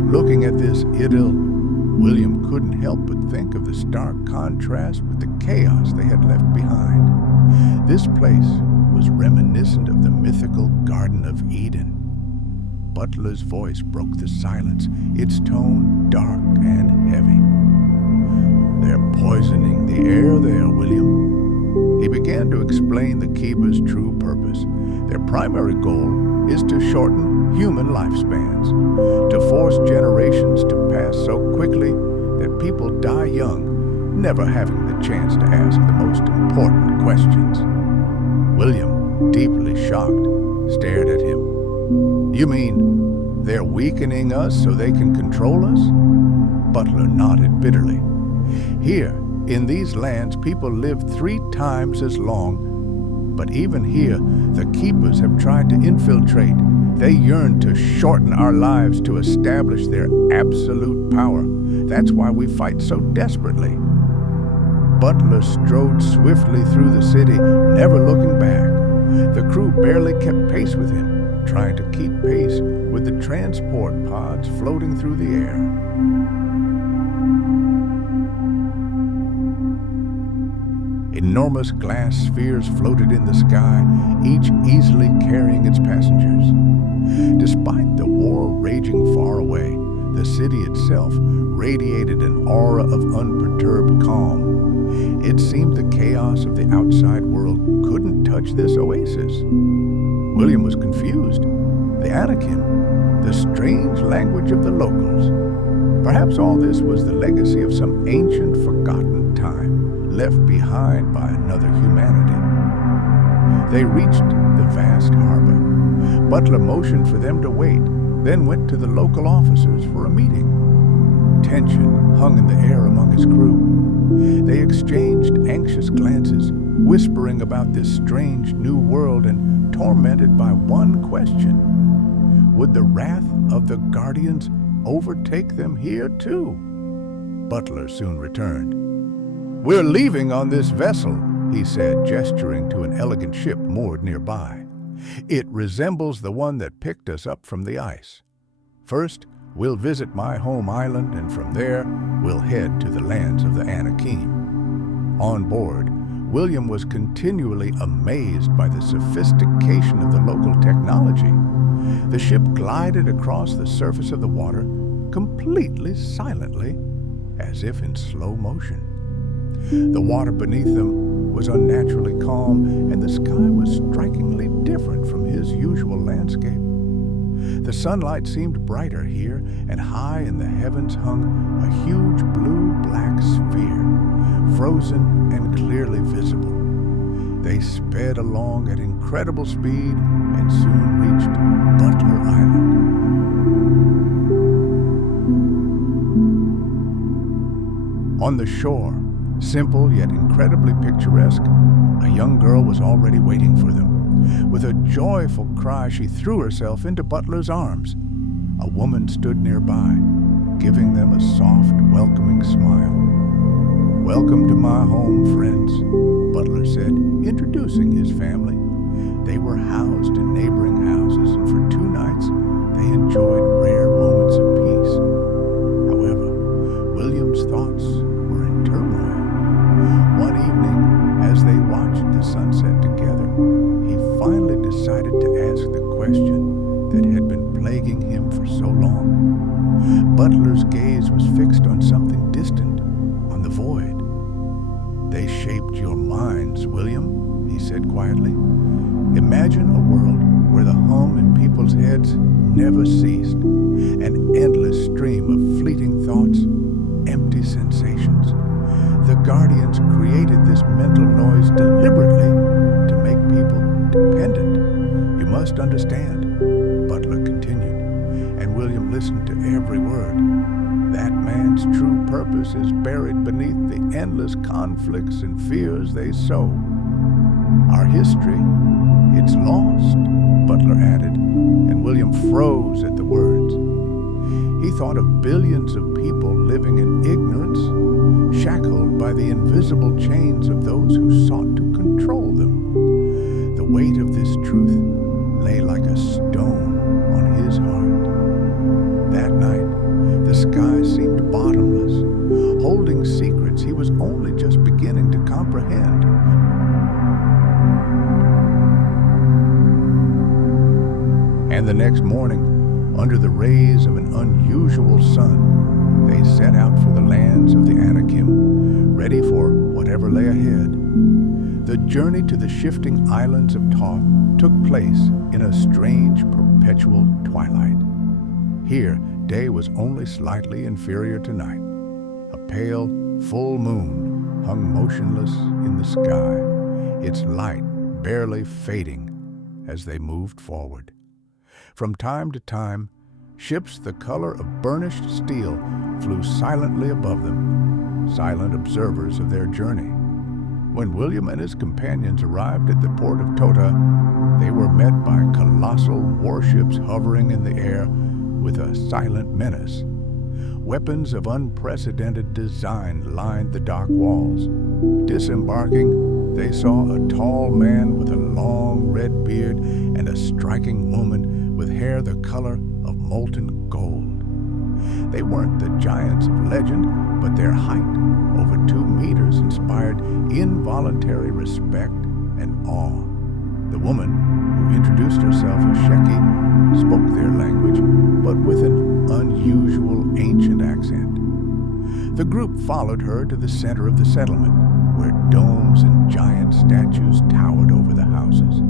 Looking at this idyll, William couldn't help but think of the stark contrast with the chaos they had left behind. This place was reminiscent of the mythical Garden of Eden. Butler's voice broke the silence, its tone dark and heavy. "They're poisoning the air there, William." He began to explain the Kiba's true purpose. Their primary goal is to shorten human lifespans, to force generations to pass so quickly that people die young, never having the chance to ask the most important questions. William, deeply shocked, stared at him. "You mean they're weakening us so they can control us?" Butler nodded bitterly. "Here, in these lands, people live 3 times as long. But even here, the keepers have tried to infiltrate. They yearn to shorten our lives to establish their absolute power. That's why we fight so desperately." Butler strode swiftly through the city, never looking back. The crew barely kept pace with him, trying to keep pace with the transport pods floating through the air. Enormous glass spheres floated in the sky, each easily carrying its passengers. Despite the war raging far away, the city itself radiated an aura of unperturbed calm. It seemed the chaos of the outside world couldn't touch this oasis. William was confused. The Anakim, the strange language of the locals. Perhaps all this was the legacy of some ancient, forgotten time, left behind by another humanity. They reached the vast harbor. Butler motioned for them to wait, then went to the local officers for a meeting. Tension hung in the air among his crew. They exchanged anxious glances, whispering about this strange new world and tormented by one question. Would the wrath of the Guardians overtake them here too? Butler soon returned. "We're leaving on this vessel," he said, gesturing to an elegant ship moored nearby. "It resembles the one that picked us up from the ice. First, we'll visit my home island, and from there, we'll head to the lands of the Anakim." On board, William was continually amazed by the sophistication of the local technology. The ship glided across the surface of the water, completely silently, as if in slow motion. The water beneath them was unnaturally calm, and the sky was strikingly different from his usual landscape. The sunlight seemed brighter here, and high in the heavens hung a huge blue-black sphere, frozen and clearly visible. They sped along at incredible speed and soon reached Butler Island. On the shore, simple yet incredibly picturesque, a young girl was already waiting for them. With a joyful cry, she threw herself into Butler's arms. A woman stood nearby, giving them a soft, welcoming smile. "Welcome to my home, friends," Butler said, introducing his family. They were housed in neighboring houses, and for 2 nights they enjoyed rare moments of peace. However, William's thoughts were in turmoil. One evening, as they watched the sunset together, he finally decided to ask the question that had been plaguing him for so long. Butler's gaze was fixed on something distant, on the void. "They shaped your minds, William," he said quietly. "Imagine a world where the hum in people's heads never ceased, an endless stream of fleeting thoughts, empty sensations. The Guardians created this mental noise deliberately to make people dependent. You must understand," Butler continued, and William listened to every word. "That man's true purpose is buried beneath the endless conflicts and fears they sow. Our history, it's lost," Butler added, and William froze at the words. He thought of billions of people living in ignorance, shackled by the invisible chains of those who sought to control them. The weight of this truth lay like a stone on his heart. That night, the sky seemed bottomless, holding secrets he was only just beginning to comprehend. And the next morning, under the rays of an unusual sun, they set out for the lands of the Anakim, ready for whatever lay ahead. The journey to the shifting islands of Thoth took place in a strange, perpetual twilight. Here, day was only slightly inferior to night. A pale, full moon hung motionless in the sky, its light barely fading as they moved forward. From time to time, ships the color of burnished steel flew silently above them, silent observers of their journey. When William and his companions arrived at the port of Tota, they were met by colossal warships hovering in the air with a silent menace. Weapons of unprecedented design lined the dock walls. Disembarking, they saw a tall man with a long red beard and a striking woman with hair the color of molten gold. They weren't the giants of legend, but their height, over 2 meters, inspired involuntary respect and awe. The woman, who introduced herself as Sheki, spoke their language, but with an unusual ancient accent. The group followed her to the center of the settlement, where domes and giant statues towered over the houses.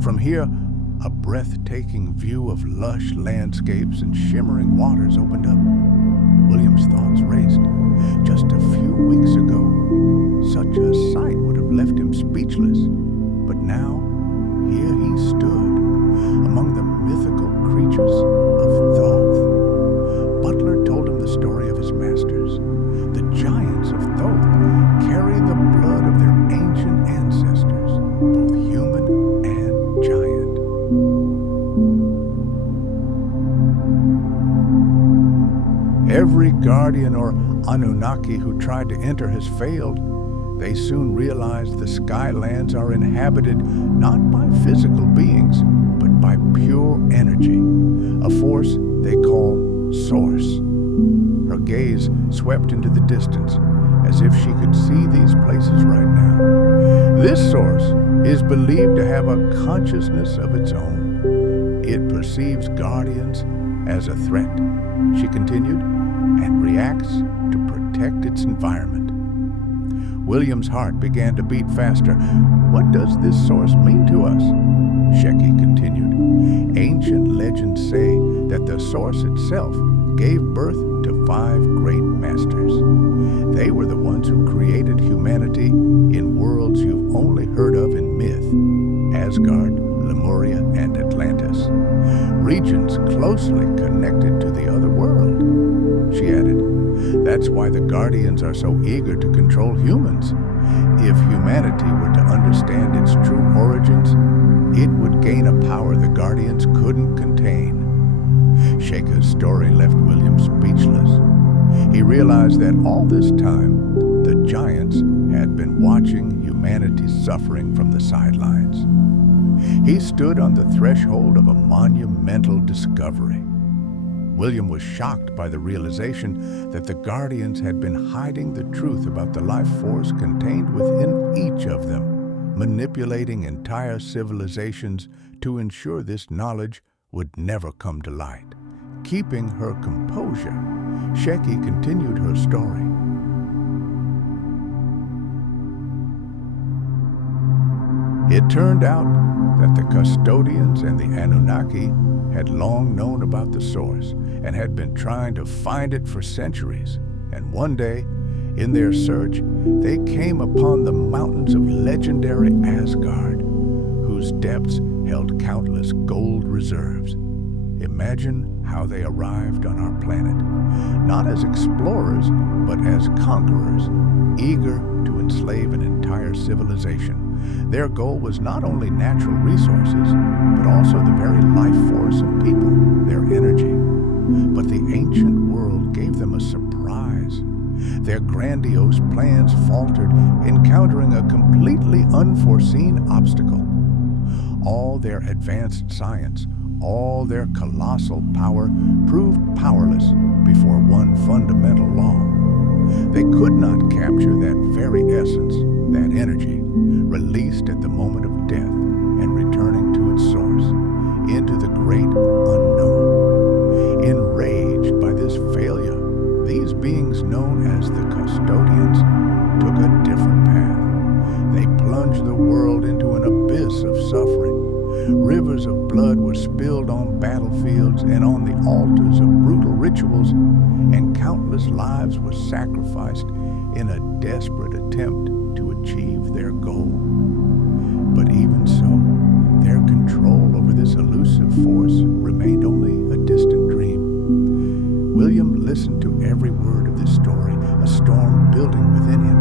From here, a breathtaking view of lush landscapes and shimmering waters opened up. William's thoughts raced. Just a few weeks ago, such a sight would have left him speechless. But now, here he Every guardian or Anunnaki who tried to enter has failed. They soon realized the Skylands are inhabited not by physical beings, but by pure energy, a force they call Source. Her gaze swept into the distance, as if she could see these places right now. This Source is believed to have a consciousness of its own. It perceives guardians as a threat, she continued, and reacts to protect its environment. William's heart began to beat faster. What does this Source mean to us? Sheki continued. Ancient legends say that the Source itself gave birth to 5 great masters. They were the ones who created humanity in worlds you've only heard of in myth: Asgard, Lemuria, and Atlantis. Regions closely connected to the other world, she added. That's why the Guardians are so eager to control humans. If humanity were to understand its true origins, it would gain a power the Guardians couldn't contain. Sheikah's story left William speechless. He realized that all this time, the giants had been watching humanity's suffering from the sidelines. He stood on the threshold of a monumental discovery. William was shocked by the realization that the Guardians had been hiding the truth about the life force contained within each of them, manipulating entire civilizations to ensure this knowledge would never come to light. Keeping her composure, Sheki continued her story. It turned out that the custodians and the Anunnaki had long known about the Source and had been trying to find it for centuries. And one day, in their search, they came upon the mountains of legendary Asgard, whose depths held countless gold reserves. Imagine how they arrived on our planet, not as explorers, but as conquerors, eager to enslave an entire civilization. Their goal was not only natural resources, but also the very life force of people, their energy. But the ancient world gave them a surprise. Their grandiose plans faltered, encountering a completely unforeseen obstacle. All their advanced science, all their colossal power proved powerless before one fundamental law. They could not capture that very essence, that energy, released at the moment of death and returning to its source, into the great unknown. Enraged by this failure, these beings known as the custodians took a different path. They plunged the world into an abyss of suffering. Rivers of blood were spilled on battlefields and on the altars of brutal rituals, and countless lives were sacrificed in a desperate attempt to achieve their goal. But even so, their control over this elusive force remained only a distant dream. William listened to every word of this story, a storm building within him.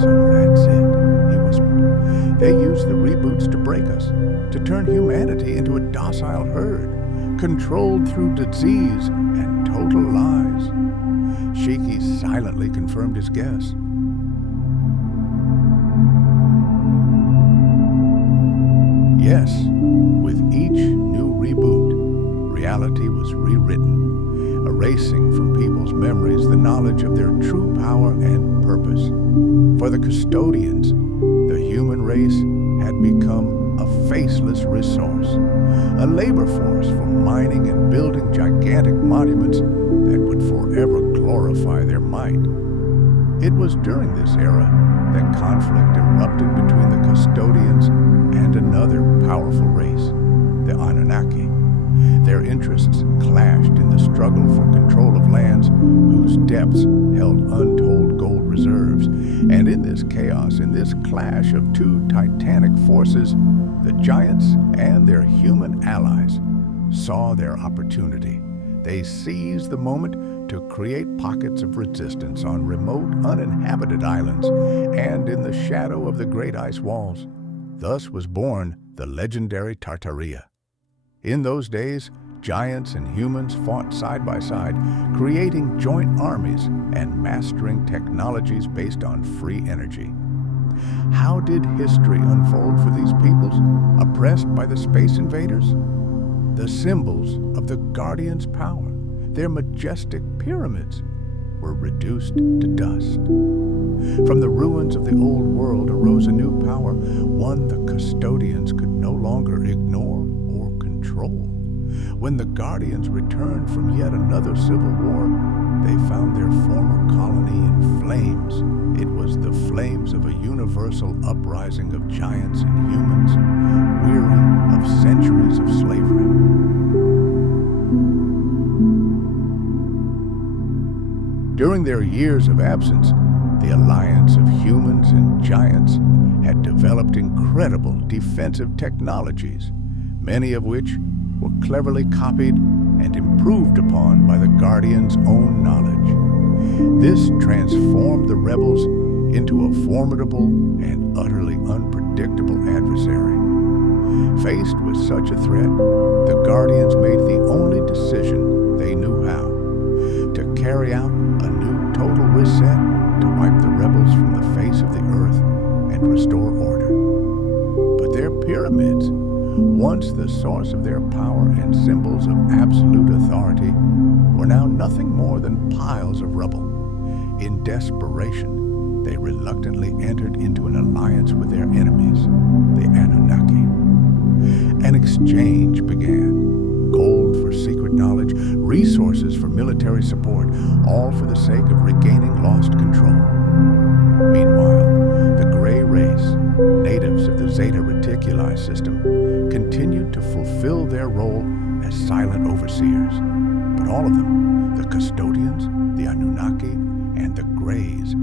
So that's it, he whispered. They used the reboots to break us, to turn humanity into a docile herd, controlled through disease and total lies. Sheki silently confirmed his guess. Yes, with each new reboot, reality was rewritten, erasing from people's memories the knowledge of their true power and purpose. For the custodians, the human race had become a faceless resource, a labor force for mining and building gigantic monuments that would forever glorify their might. It was during this era that conflict erupted between the custodians and another powerful race, the Anunnaki. Their interests clashed in the struggle for control of lands whose depths held untold gold reserves. And in this chaos, in this clash of two titanic forces, the giants and their human allies saw their opportunity. They seized the moment to create pockets of resistance on remote, uninhabited islands and in the shadow of the great ice walls. Thus was born the legendary Tartaria. In those days, giants and humans fought side by side, creating joint armies and mastering technologies based on free energy. How did history unfold for these peoples, oppressed by the space invaders? The symbols of the Guardians' power, their majestic pyramids, were reduced to dust. From the ruins of the old world arose a new power, one the custodians could no longer ignore or control. When the Guardians returned from yet another civil war, they found their former colony in flames. It was the flames of a universal uprising of giants and humans, weary of centuries of slavery. During their years of absence, the alliance of humans and giants had developed incredible defensive technologies, many of which were cleverly copied and improved upon by the Guardians' own knowledge. This transformed the rebels into a formidable and utterly unpredictable adversary. Faced with such a threat, the Guardians made the only decision they knew how: to carry out a new total reset to wipe the rebels from the face of the earth and restore order. But their pyramids, once the source of their power and symbols of absolute authority, were now nothing more than piles of rubble. In desperation, they reluctantly entered into an alliance with their enemies, the Anunnaki. An exchange began: gold for secret knowledge, resources for military support, all for the sake of regaining lost control. Meanwhile, the Gray race, natives of the Zeta Reticuli system, continued to fulfill their role as silent overseers. But all of them, the custodians, the Anunnaki, and the Greys,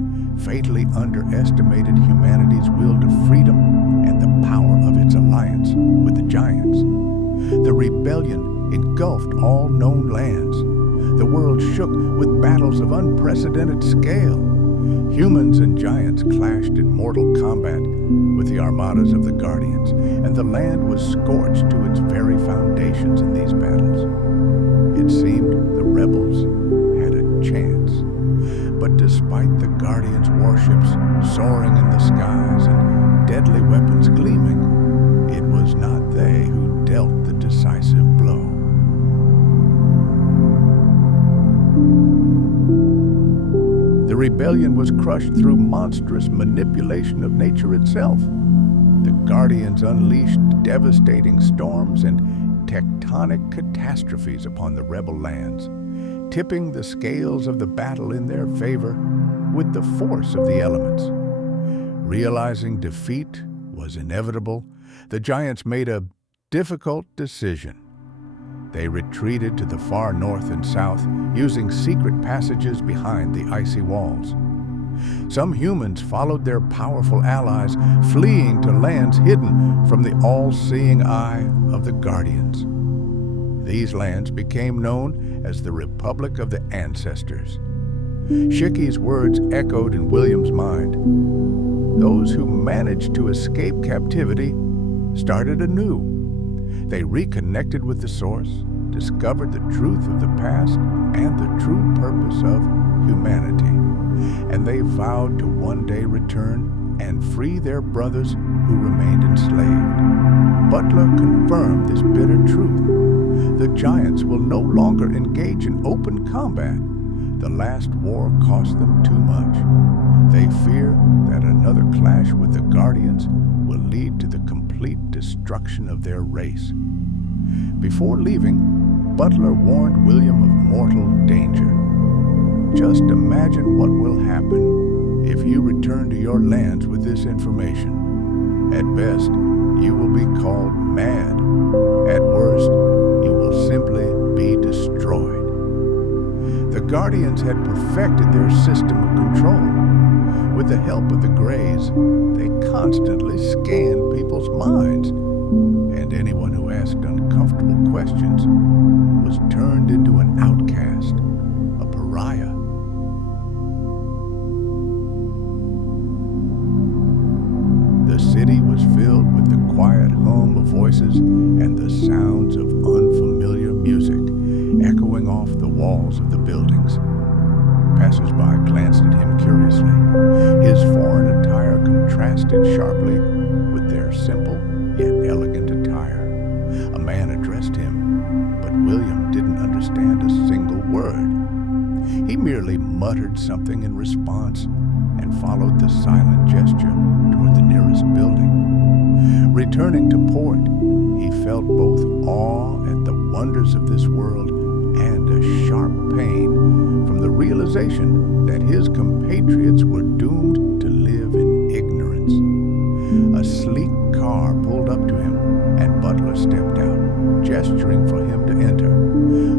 fatally underestimated humanity's will to freedom and the power of its alliance with the giants. The rebellion engulfed all known lands. The world shook with battles of unprecedented scale. Humans and giants clashed in mortal combat with the armadas of the Guardians, and the land was scorched to its very foundations in these battles. It seemed the rebels had a chance. But despite the Guardians' warships soaring in the skies and deadly weapons gleaming, it was not they who dealt the decisive blow. The rebellion was crushed through monstrous manipulation of nature itself. The Guardians unleashed devastating storms and tectonic catastrophes upon the rebel lands, tipping the scales of the battle in their favor with the force of the elements. Realizing defeat was inevitable, the giants made a difficult decision. They retreated to the far north and south, using secret passages behind the icy walls. Some humans followed their powerful allies, fleeing to lands hidden from the all-seeing eye of the Guardians. These lands became known as the Republic of the Ancestors. Shiki's words echoed in William's mind. Those who managed to escape captivity started anew. They reconnected with the source, discovered the truth of the past and the true purpose of humanity, and they vowed to one day return and free their brothers who remained enslaved. Butler confirmed this bitter truth. The giants will no longer engage in open combat. The last war cost them too much. They fear that another clash with the Guardians will lead to the complete destruction of their race. Before leaving, Butler warned William of mortal danger. Just imagine what will happen if you return to your lands with this information. At best, you will be called mad. At worst, you will simply be destroyed. The Guardians had perfected their system of control. With the help of the Greys, they constantly scanned people's minds, and anyone who asked uncomfortable questions was turned into an outcast, a pariah. The city was filled with the quiet hum of voices voices and the sounds of unfamiliar music echoing off the walls of the buildings. Passers-by glanced at him curiously. His foreign attire contrasted sharply with their simple yet elegant attire. A man addressed him, but William didn't understand a single word. He merely muttered something in response and followed the silent gesture toward the nearest building. Returning to port, he felt both awe at the wonders of this world and a sharp pain from the realization that his compatriots were doomed to live in ignorance. A sleek car pulled up to him, and Butler stepped out, gesturing for him to enter.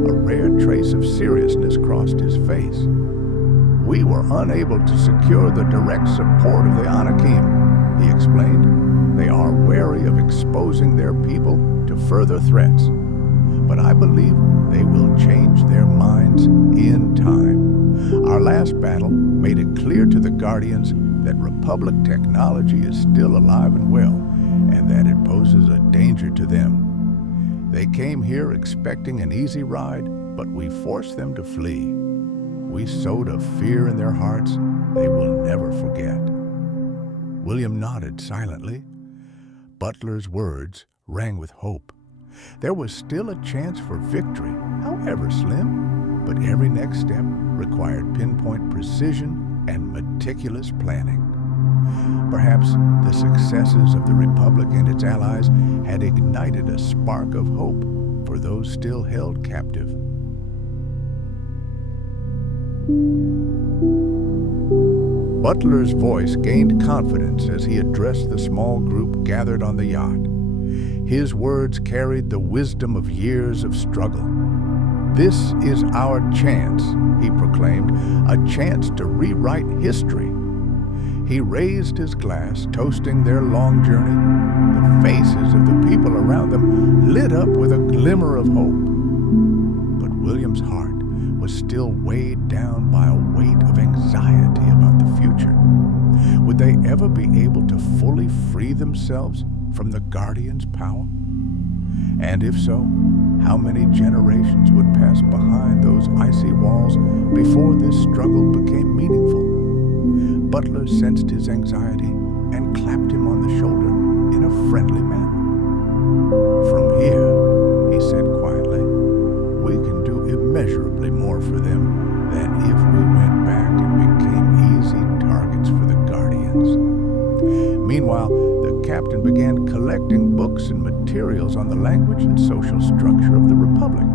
A rare trace of seriousness crossed his face. "We were unable to secure the direct support of the Anunnaki," he explained. "They are wary of exposing their people to further threats. But I believe they will change their minds in time. Our last battle made it clear to the Guardians that Republic technology is still alive and well, and that it poses a danger to them. They came here expecting an easy ride, but we forced them to flee. We sowed a fear in their hearts they will never forget." William nodded silently. Butler's words rang with hope. There was still a chance for victory, however slim, but every next step required pinpoint precision and meticulous planning. Perhaps the successes of the Republic and its allies had ignited a spark of hope for those still held captive. Butler's voice gained confidence as he addressed the small group gathered on the yacht. His words carried the wisdom of years of struggle. "This is our chance," he proclaimed, "a chance to rewrite history." He raised his glass, toasting their long journey. The faces of the people around them lit up with a glimmer of hope. But William's heart was still weighed down by a weight of anxiety about the future. Would they ever be able to fully free themselves from the Guardian's power? And if so, how many generations would pass behind those icy walls before this struggle became meaningful? Butler sensed his anxiety and clapped him on the shoulder in a friendly manner. "From here," he said quietly, "we can do immeasurably more for them than if we went back and became easy targets for the Guardians." Meanwhile, the captain began collecting books and materials on the language and social structure of the Republic.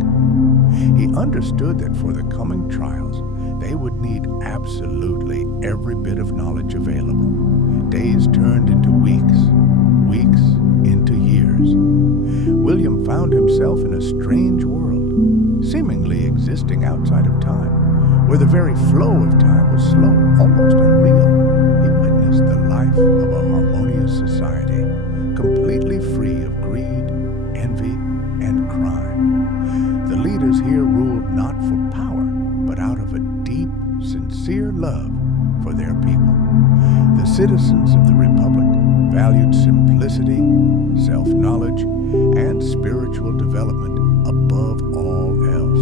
He understood that for the coming trials, they would need absolutely every bit of knowledge available. Days turned into weeks, weeks into years. William found himself in a strange world, seemingly existing outside of time, where the very flow of time was slow, almost unreal. He witnessed the life of a harmonious society, completely free of greed, envy, and crime. The leaders here ruled not for power, but out of a deep, sincere love for their people. The citizens of the Republic valued simplicity, self-knowledge, and spiritual development above all else.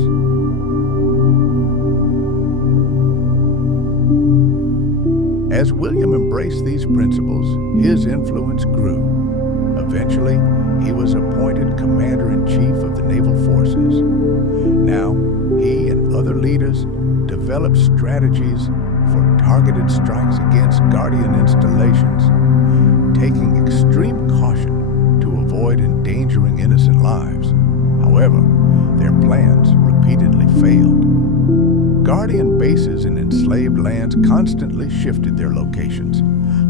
As William embraced these principles, his influence grew. Eventually, he was appointed Commander-in-Chief of the Naval Forces. Now, he and other leaders developed strategies for targeted strikes against Guardian installations, taking extreme caution to avoid endangering innocent lives. However, their plans repeatedly failed. Guardian bases in enslaved lands constantly shifted their locations,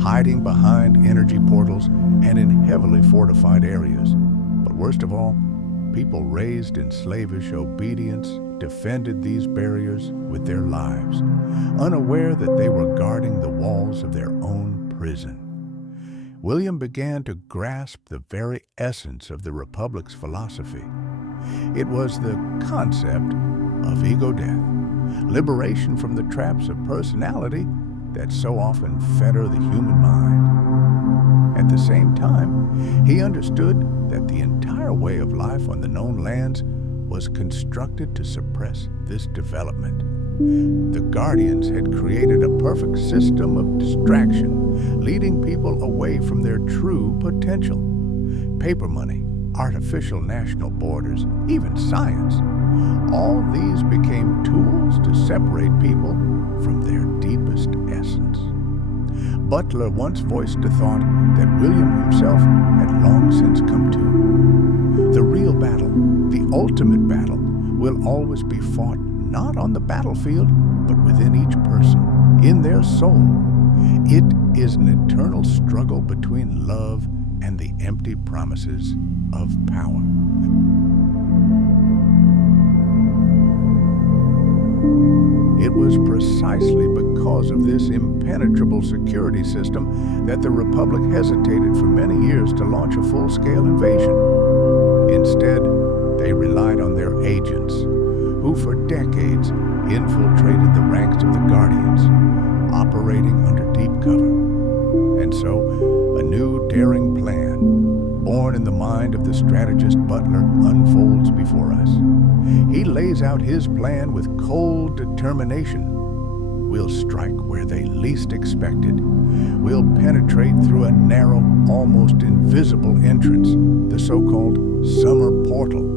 hiding behind energy portals and in heavily fortified areas. But worst of all, people raised in slavish obedience defended these barriers with their lives, unaware that they were guarding the walls of their own prison. William began to grasp the very essence of the Republic's philosophy. It was the concept of ego death, liberation from the traps of personality that so often fetter the human mind. At the same time, he understood that the entire way of life on the known lands was constructed to suppress this development. The Guardians had created a perfect system of distraction, leading people away from their true potential. Paper money, artificial national borders, even science. All these became tools to separate people from their deepest essence. Butler once voiced a thought that William himself had long since come to. The real battle, the ultimate battle, will always be fought not on the battlefield, but within each person, in their soul. It is an eternal struggle between love and the empty promises of power. It was precisely because of this impenetrable security system that the Republic hesitated for many years to launch a full-scale invasion. Instead, they relied on their agents, who for decades infiltrated the ranks of the Guardians, operating under deep cover. And so, a new daring plan, born in the mind of the strategist Butler, unfolds before us. He lays out his plan with cold determination. We'll strike where they least expect it. We'll penetrate through a narrow, almost invisible entrance, the so-called summer portal.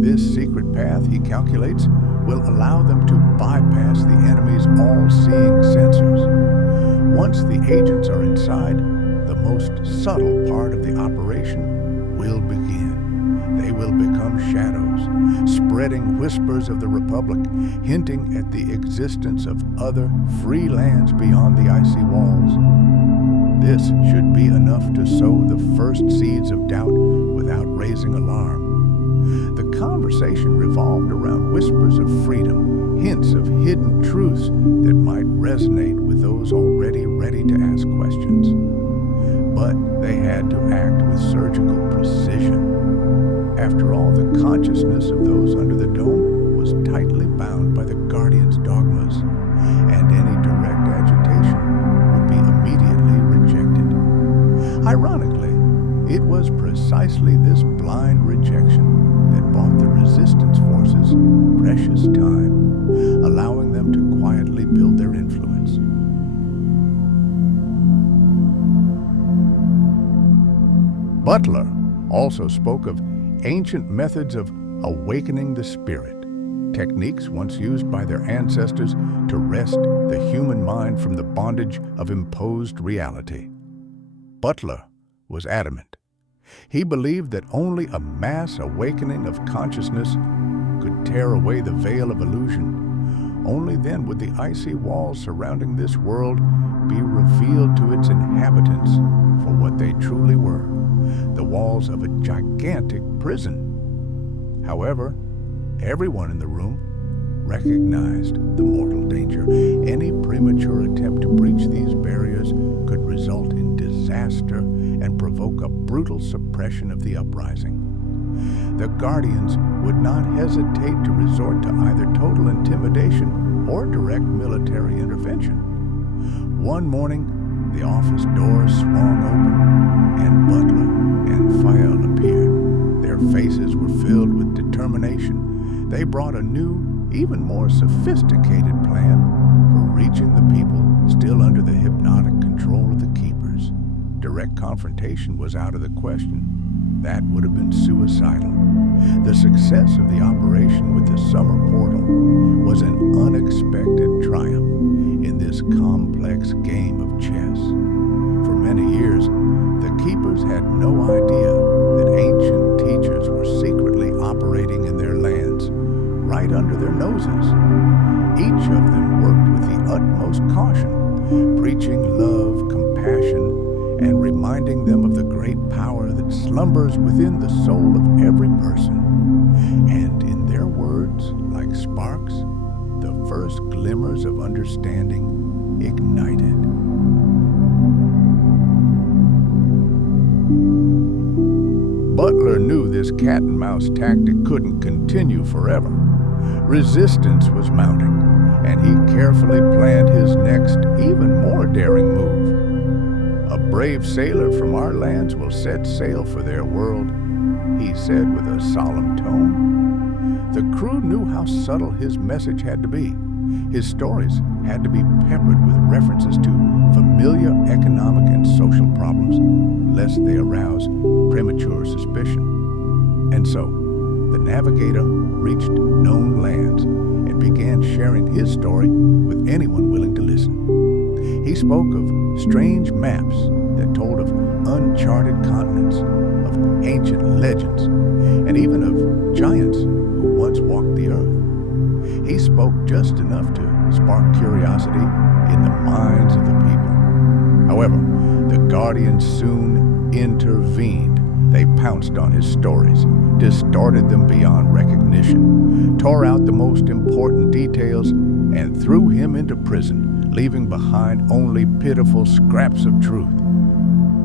This secret path, he calculates, will allow them to bypass the enemy's all-seeing sensors. Once the agents are inside, the most subtle part of the operation will begin. They will become shadows, spreading whispers of the Republic, hinting at the existence of other free lands beyond the icy walls. This should be enough to sow the first seeds of doubt without raising alarm. The conversation revolved around whispers of freedom, hints of hidden truths that might resonate with those already ready to ask questions. But they had to act with surgical precision. After all, the consciousness of those under the dome was tightly bound by the Guardians' dogmas, and any direct agitation would be immediately rejected. Ironically, it was precisely this blind rejection that bought the resistance forces precious time, allowing them to quietly build their influence. Butler also spoke of ancient methods of awakening the spirit, techniques once used by their ancestors to wrest the human mind from the bondage of imposed reality. Butler was adamant. He believed that only a mass awakening of consciousness could tear away the veil of illusion. Only then would the icy walls surrounding this world be revealed to its inhabitants for what they truly were, the walls of a gigantic prison. However, everyone in the room recognized the mortal danger. Any premature attempt to breach these barriers could result in disaster and provoke a brutal suppression of the uprising. The Guardians would not hesitate to resort to either total intimidation or direct military intervention. One morning, the office doors swung open, and Butler and Fael appeared. Their faces were filled with determination. They brought a new, even more sophisticated plan for reaching the people still under the hypnotic control of the Keepers. Direct confrontation was out of the question. That would have been suicidal. The success of the operation with the summer portal was an unexpected triumph in this complex game of chess. For many years, the Keepers had no idea that ancient teachers were secretly operating in their lands, right under their noses. Each of them worked with the utmost caution, preaching love, compassion, and reminding them of the great power that slumbers within the soul of every person. And in their words, like sparks, the first glimmers of understanding ignited. Butler knew this cat-and-mouse tactic couldn't continue forever. Resistance was mounting, and he carefully planned his next, even more daring move. A brave sailor from our lands will set sail for their world," he said with a solemn tone. The crew knew how subtle his message had to be. His stories had to be peppered with references to familiar economic and social problems, lest they arouse premature suspicion. And so, the navigator reached known lands and began sharing his story with anyone willing to listen. He spoke of strange maps that told of uncharted continents, of ancient legends, and even of giants who once walked the earth. He spoke just enough to spark curiosity in the minds of the people. However, the Guardians soon intervened. They pounced on his stories, distorted them beyond recognition, tore out the most important details, and threw him into prison, leaving behind only pitiful scraps of truth.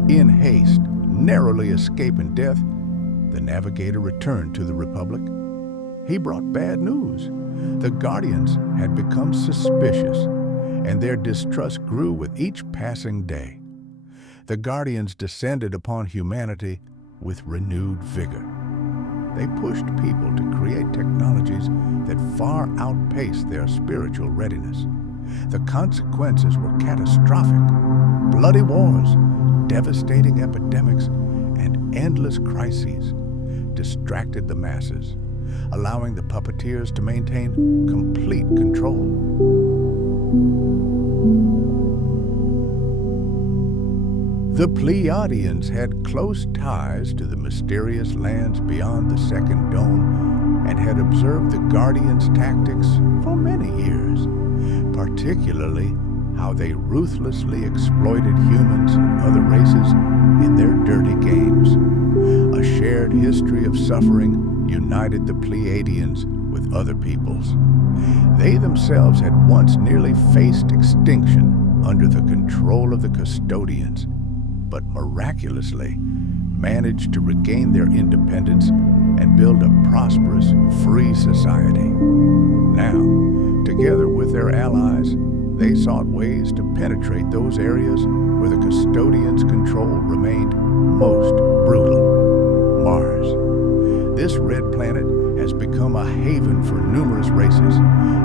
In haste, narrowly escaping death, the navigator returned to the Republic. He brought bad news. The Guardians had become suspicious, and their distrust grew with each passing day. The Guardians descended upon humanity with renewed vigor. They pushed people to create technologies that far outpaced their spiritual readiness. The consequences were catastrophic. Bloody wars, devastating epidemics, and endless crises distracted the masses, allowing the puppeteers to maintain complete control. The Pleiadians had close ties to the mysterious lands beyond the second dome and had observed the Guardians' tactics for many years, particularly how they ruthlessly exploited humans and other races in their dirty games. A shared history of suffering united the Pleiadians with other peoples. They themselves had once nearly faced extinction under the control of the custodians, but miraculously managed to regain their independence and build a prosperous, free society. Now, together with their allies, they sought ways to penetrate those areas where the custodians' control remained most brutal. Mars. This red planet has become a haven for numerous races,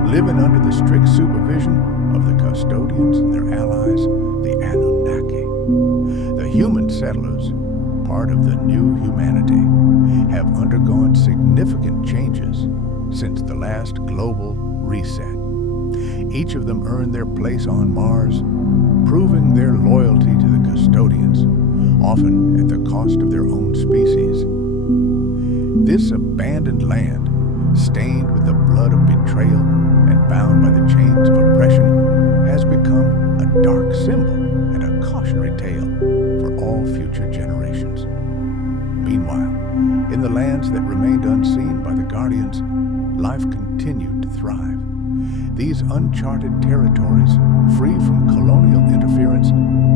living under the strict supervision of the custodians and their allies, the Anunnaki. The human settlers, part of the new humanity, have undergone significant changes since the last global reset. Each of them earned their place on Mars, proving their loyalty to the custodians, often at the cost of their own species. This abandoned land, stained with the blood of betrayal and bound by the chains of oppression, has become a dark symbol and a cautionary tale for all future generations. Meanwhile, in the lands that remained unseen by the Guardians, life continued to thrive. These uncharted territories, free from colonial interference,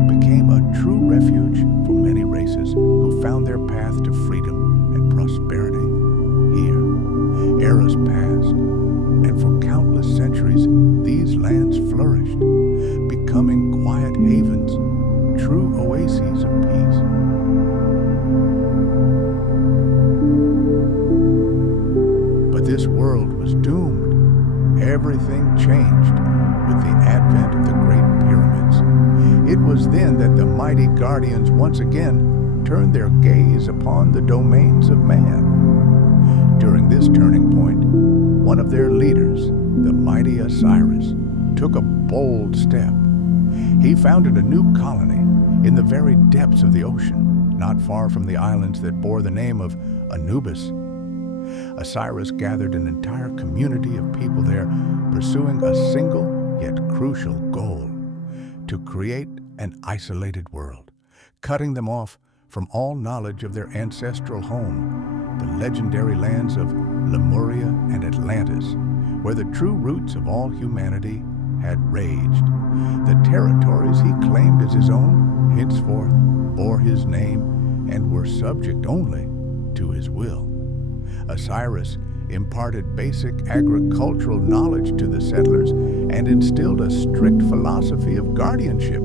became a true refuge for many races who found their path to freedom and prosperity here. Eras passed, and for countless centuries, these lands flourished, becoming quiet havens, true oases of peace. But this world was doomed. Everything changed with the advent of the Great Pyramids. It was then that the mighty Guardians once again turned their gaze upon the domains of man. During this turning point, one of their leaders, the mighty Osiris, took a bold step. He founded a new colony in the very depths of the ocean, not far from the islands that bore the name of Anubis. Osiris gathered an entire community of people there, pursuing a single yet crucial goal: to create an isolated world, cutting them off from all knowledge of their ancestral home, the legendary lands of Lemuria and Atlantis, where the true roots of all humanity had raged. The territories he claimed as his own henceforth bore his name and were subject only to his will. Osiris imparted basic agricultural knowledge to the settlers and instilled a strict philosophy of guardianship.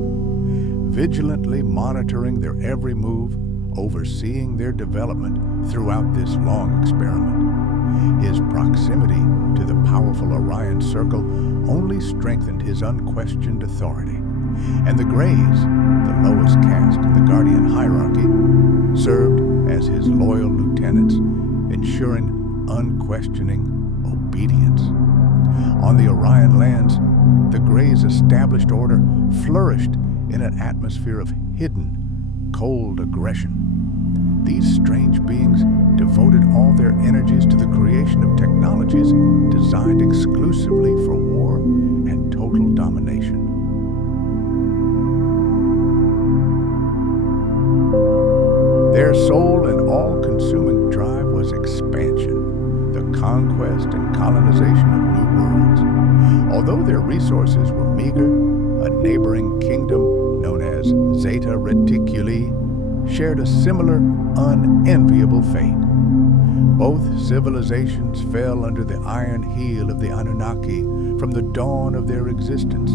vigilantly monitoring their every move, overseeing their development throughout this long experiment. His proximity to the powerful Orion Circle only strengthened his unquestioned authority, and the Greys, the lowest caste in the Guardian hierarchy, served as his loyal lieutenants, ensuring unquestioning obedience. On the Orion lands, the Greys' established order flourished in an atmosphere of hidden, cold aggression. These strange beings devoted all their energies to the creation of technologies designed exclusively for war and total domination. Their sole and all-consuming drive was expansion, the conquest and colonization of new worlds. Although their resources were meager, a neighboring kingdom known as Zeta Reticuli shared a similar, unenviable fate. Both civilizations fell under the iron heel of the Anunnaki from the dawn of their existence.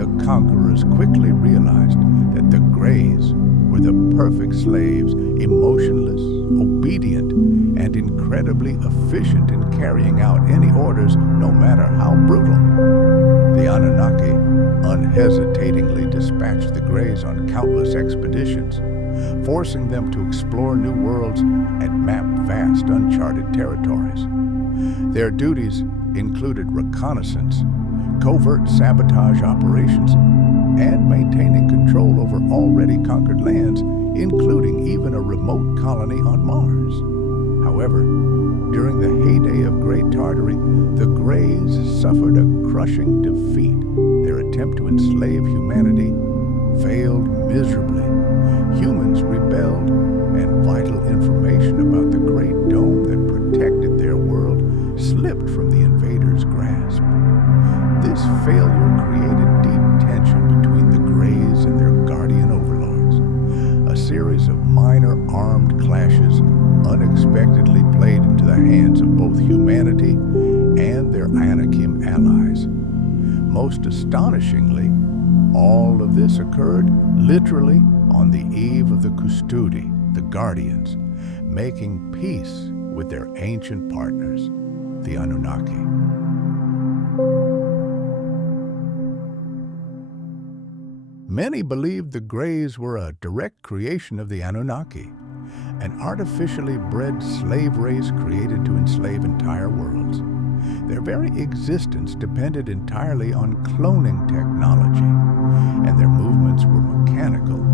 The conquerors quickly realized that the Greys were the perfect slaves, emotionless, obedient, and incredibly efficient in carrying out any orders, no matter how brutal. The Anunnaki unhesitatingly dispatched the Greys on countless expeditions, forcing them to explore new worlds and map vast uncharted territories. Their duties included reconnaissance, covert sabotage operations, and maintaining control over already conquered lands, including even a remote colony on Mars. However, during the heyday of Great Tartary, the Greys suffered a crushing defeat. Their attempt to enslave humanity failed miserably. Humans rebelled, and vital information about the Great Dome that protected their world slipped from the invaders' grasp. This failure created deep tension between the Greys and their guardian overlords. A series of minor armed clashes unexpectedly played into the hands of both humanity and their Anakim allies. Most astonishingly, all of this occurred literally on the eve of the Custodi, the Guardians, making peace with their ancient partners, the Anunnaki. Many believed the Greys were a direct creation of the Anunnaki, an artificially bred slave race created to enslave entire worlds. Their very existence depended entirely on cloning technology, and their movements were mechanical,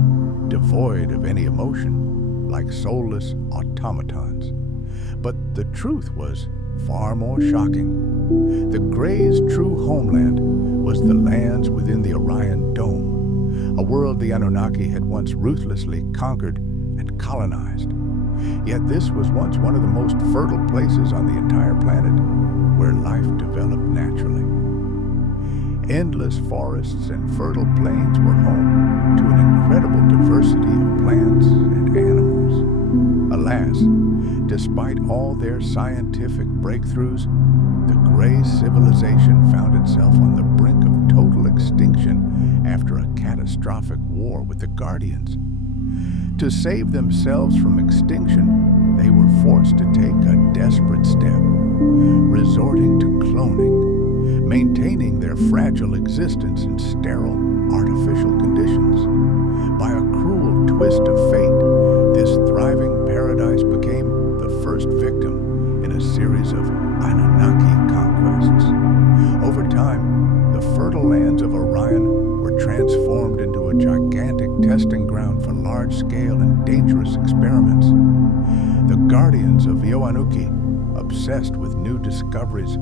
devoid of any emotion, like soulless automatons. But the truth was far more shocking. The Greys' true homeland was the lands within the Orion Dome, a world the Anunnaki had once ruthlessly conquered and colonized. Yet this was once one of the most fertile places on the entire planet, where life developed naturally. Endless forests and fertile plains were home to an incredible diversity of plants and animals. Alas, despite all their scientific breakthroughs, the Grey civilization found itself on the brink of total extinction after a catastrophic war with the Guardians. To save themselves from extinction, they were forced to take a desperate step, resorting to cloning, maintaining their fragile existence in sterile, artificial conditions. By a cruel twist of fate, this thriving paradise became the first victim in a series of Anunnaki conquests. Over time, the fertile lands of Orion were transformed into a gigantic testing ground for large-scale and dangerous experiments. The Guardians of Anunnaki, obsessed with new discoveries,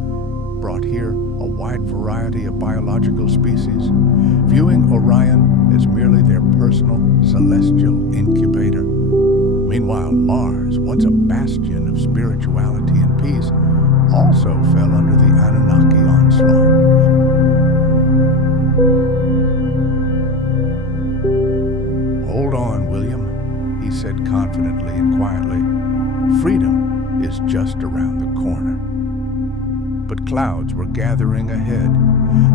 brought here a wide variety of biological species, viewing Orion as merely their personal celestial incubator. Meanwhile, Mars, once a bastion of spirituality and peace, also fell under the Anunnaki onslaught. "Hold on, William," he said confidently and quietly. "Freedom is just around the corner." but clouds were gathering ahead.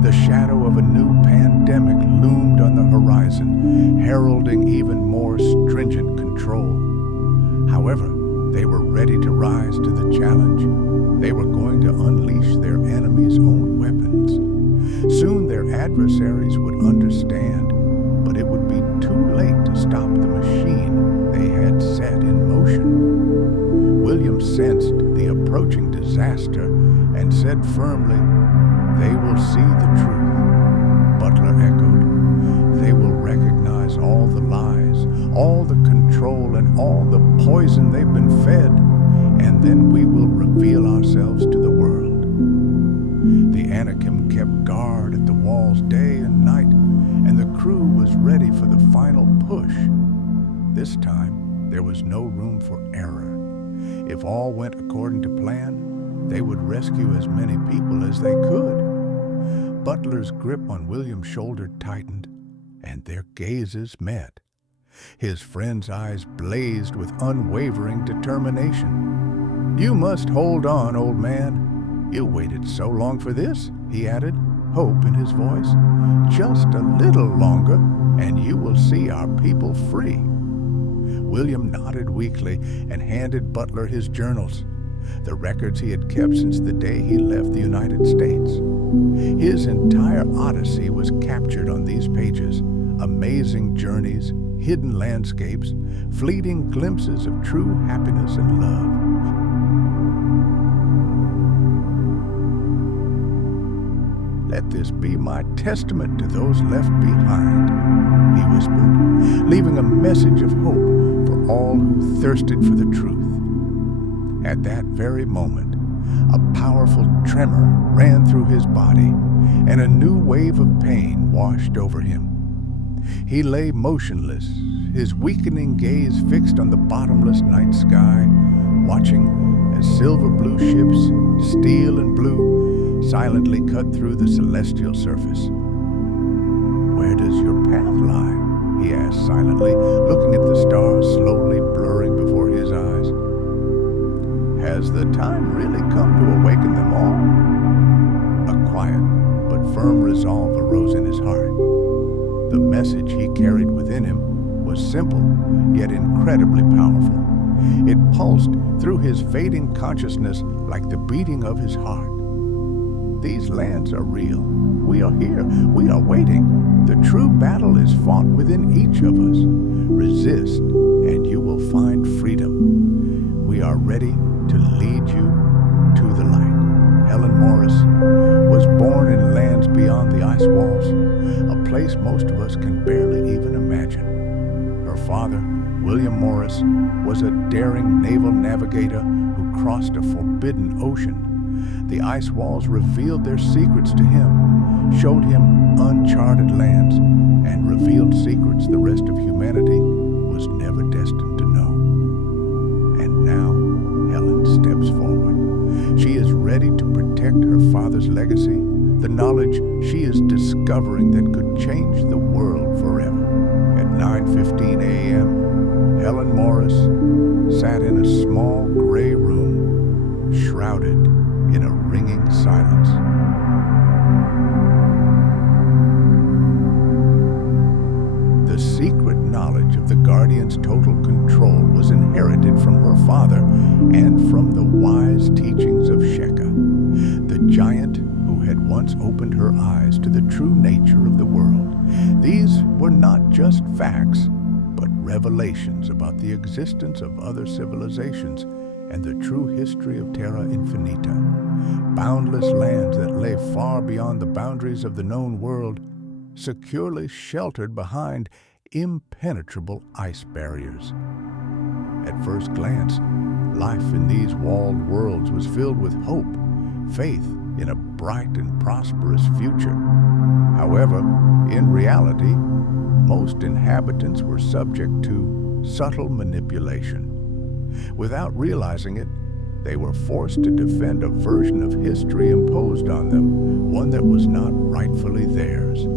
The shadow of a new pandemic loomed on the horizon, heralding even more stringent control. However, they were ready to rise to the challenge. They were going to unleash their enemy's own weapons. Soon their adversaries would understand, but it would be too late to stop the machine they had set in motion. William sensed the approaching disaster and said firmly, "They will see the truth." Butler echoed, "They will recognize all the lies, all the control, and all the poison they've been fed, and then we will reveal ourselves to the world." The Anakim kept guard at the walls day and night, and the crew was ready for the final push. This time, there was no room for error. If all went according to plan, they would rescue as many people as they could. Butler's grip on William's shoulder tightened, and their gazes met. His friend's eyes blazed with unwavering determination. "You must hold on, old man. You waited so long for this," he added, hope in his voice. "Just a little longer, and you will see our people free." William nodded weakly and handed Butler his journals, the records he had kept since the day he left the United States. His entire odyssey was captured on these pages: amazing journeys, hidden landscapes, fleeting glimpses of true happiness and love. "Let this be my testament to those left behind," he whispered, leaving a message of hope for all who thirsted for the truth. At that very moment, a powerful tremor ran through his body, and a new wave of pain washed over him. He lay motionless, his weakening gaze fixed on the bottomless night sky, watching as silver blue ships, steel and blue, silently cut through the celestial surface. "Where does your path lie?" he asked silently, looking at the stars slowly blurring before his eyes. "Has the time really come to awaken them all?" A quiet but firm resolve arose in his heart. The message he carried within him was simple, yet incredibly powerful. It pulsed through his fading consciousness like the beating of his heart. These lands are real. We are here. We are waiting. The true battle is fought within each of us. Resist, and you will find freedom. We are ready to lead you to the light. Helen Morris was born in lands beyond the ice walls, a place most of us can barely even imagine. Her father, William Morris, was a daring naval navigator who crossed a forbidden ocean. The ice walls revealed their secrets to him, showed him uncharted lands, and revealed secrets the rest of humanity was never destined to know. And now, Helen steps forward. She is ready to protect her father's legacy, the knowledge she is discovering that could change the world forever. At 9:15 a.m., Helen Morris sat in a small gray room, shrouded in a ringing silence. The secret knowledge of the Guardian's total control was inherited from her father and from the wise teachings of Sheka, the giant who had once opened her eyes to the true nature of the world. These were not just facts, but revelations about the existence of other civilizations and the true history of Terra Infinita, boundless lands that lay far beyond the boundaries of the known world, securely sheltered behind impenetrable ice barriers. At first glance, life in these walled worlds was filled with hope, faith in a bright and prosperous future. However, in reality, most inhabitants were subject to subtle manipulation. Without realizing it, they were forced to defend a version of history imposed on them, one that was not rightfully theirs.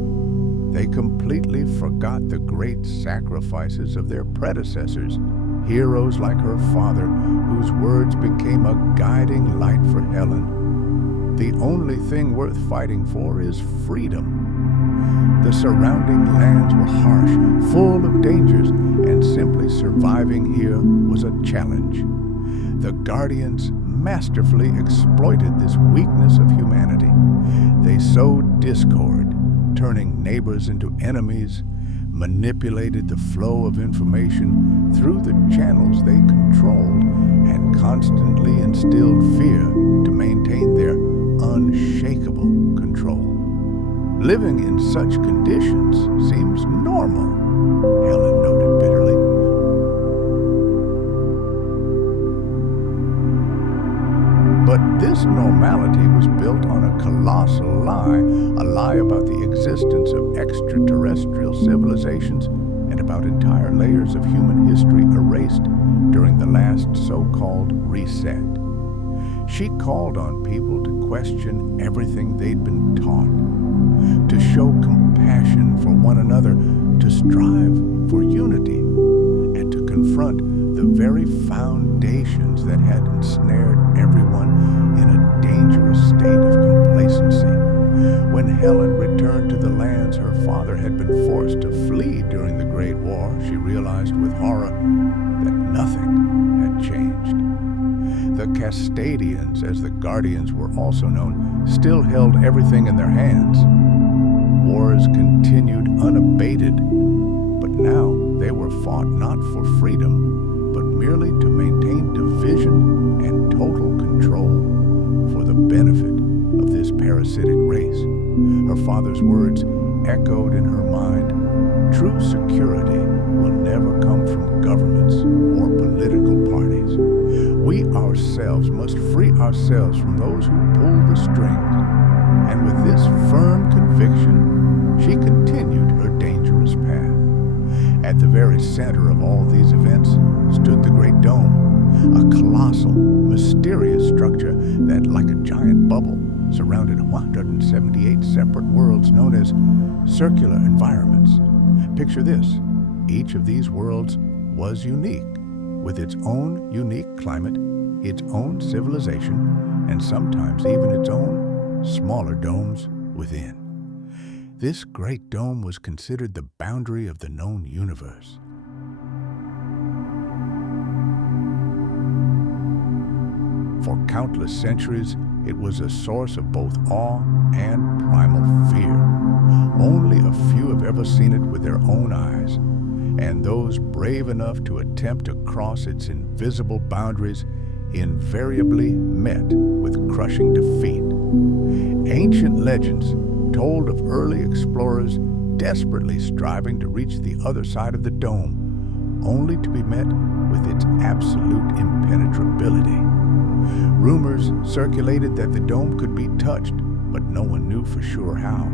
They completely forgot the great sacrifices of their predecessors, heroes like her father, whose words became a guiding light for Helen. The only thing worth fighting for is freedom. The surrounding lands were harsh, full of dangers, and simply surviving here was a challenge. The Guardians masterfully exploited this weakness of humanity. They sowed discord, turning neighbors into enemies, manipulated the flow of information through the channels they controlled, and constantly instilled fear to maintain their unshakable control. Living in such conditions seems normal, Helen noted bitterly. But this normality was built on a colossal lie, a lie about the existence of extraterrestrial civilizations and about entire layers of human history erased during the last so-called reset. She called on people to question everything they'd been taught, to show compassion for one another, to strive for unity, and to confront the very foundations that had ensnared everyone in a dangerous state of complacency. When Helen returned to the lands her father had been forced to flee during the Great War, she realized with horror that nothing had changed. The custodians, as the Guardians were also known, still held everything in their hands. Wars continued unabated, but now they were fought not for freedom, but merely to maintain division and total control for the benefit of this parasitic race. Her father's words echoed in her mind. True security will never come from governments or political parties. We ourselves must free ourselves from those who pull the strings. And with this firm conviction, she continued her dangerous path. At the very center of all these events stood the Great Dome, a colossal, mysterious structure that, like a giant bubble, surrounded 178 separate worlds known as circular environments. Picture this: each of these worlds was unique, with its own unique climate, its own civilization, and sometimes even its own smaller domes within. This Great Dome was considered the boundary of the known universe. For countless centuries, it was a source of both awe and primal fear. Only a few have ever seen it with their own eyes, and those brave enough to attempt to cross its invisible boundaries invariably met with crushing defeat. Ancient legends told of early explorers desperately striving to reach the other side of the dome, only to be met with its absolute impenetrability. Rumors circulated that the dome could be touched, but no one knew for sure how.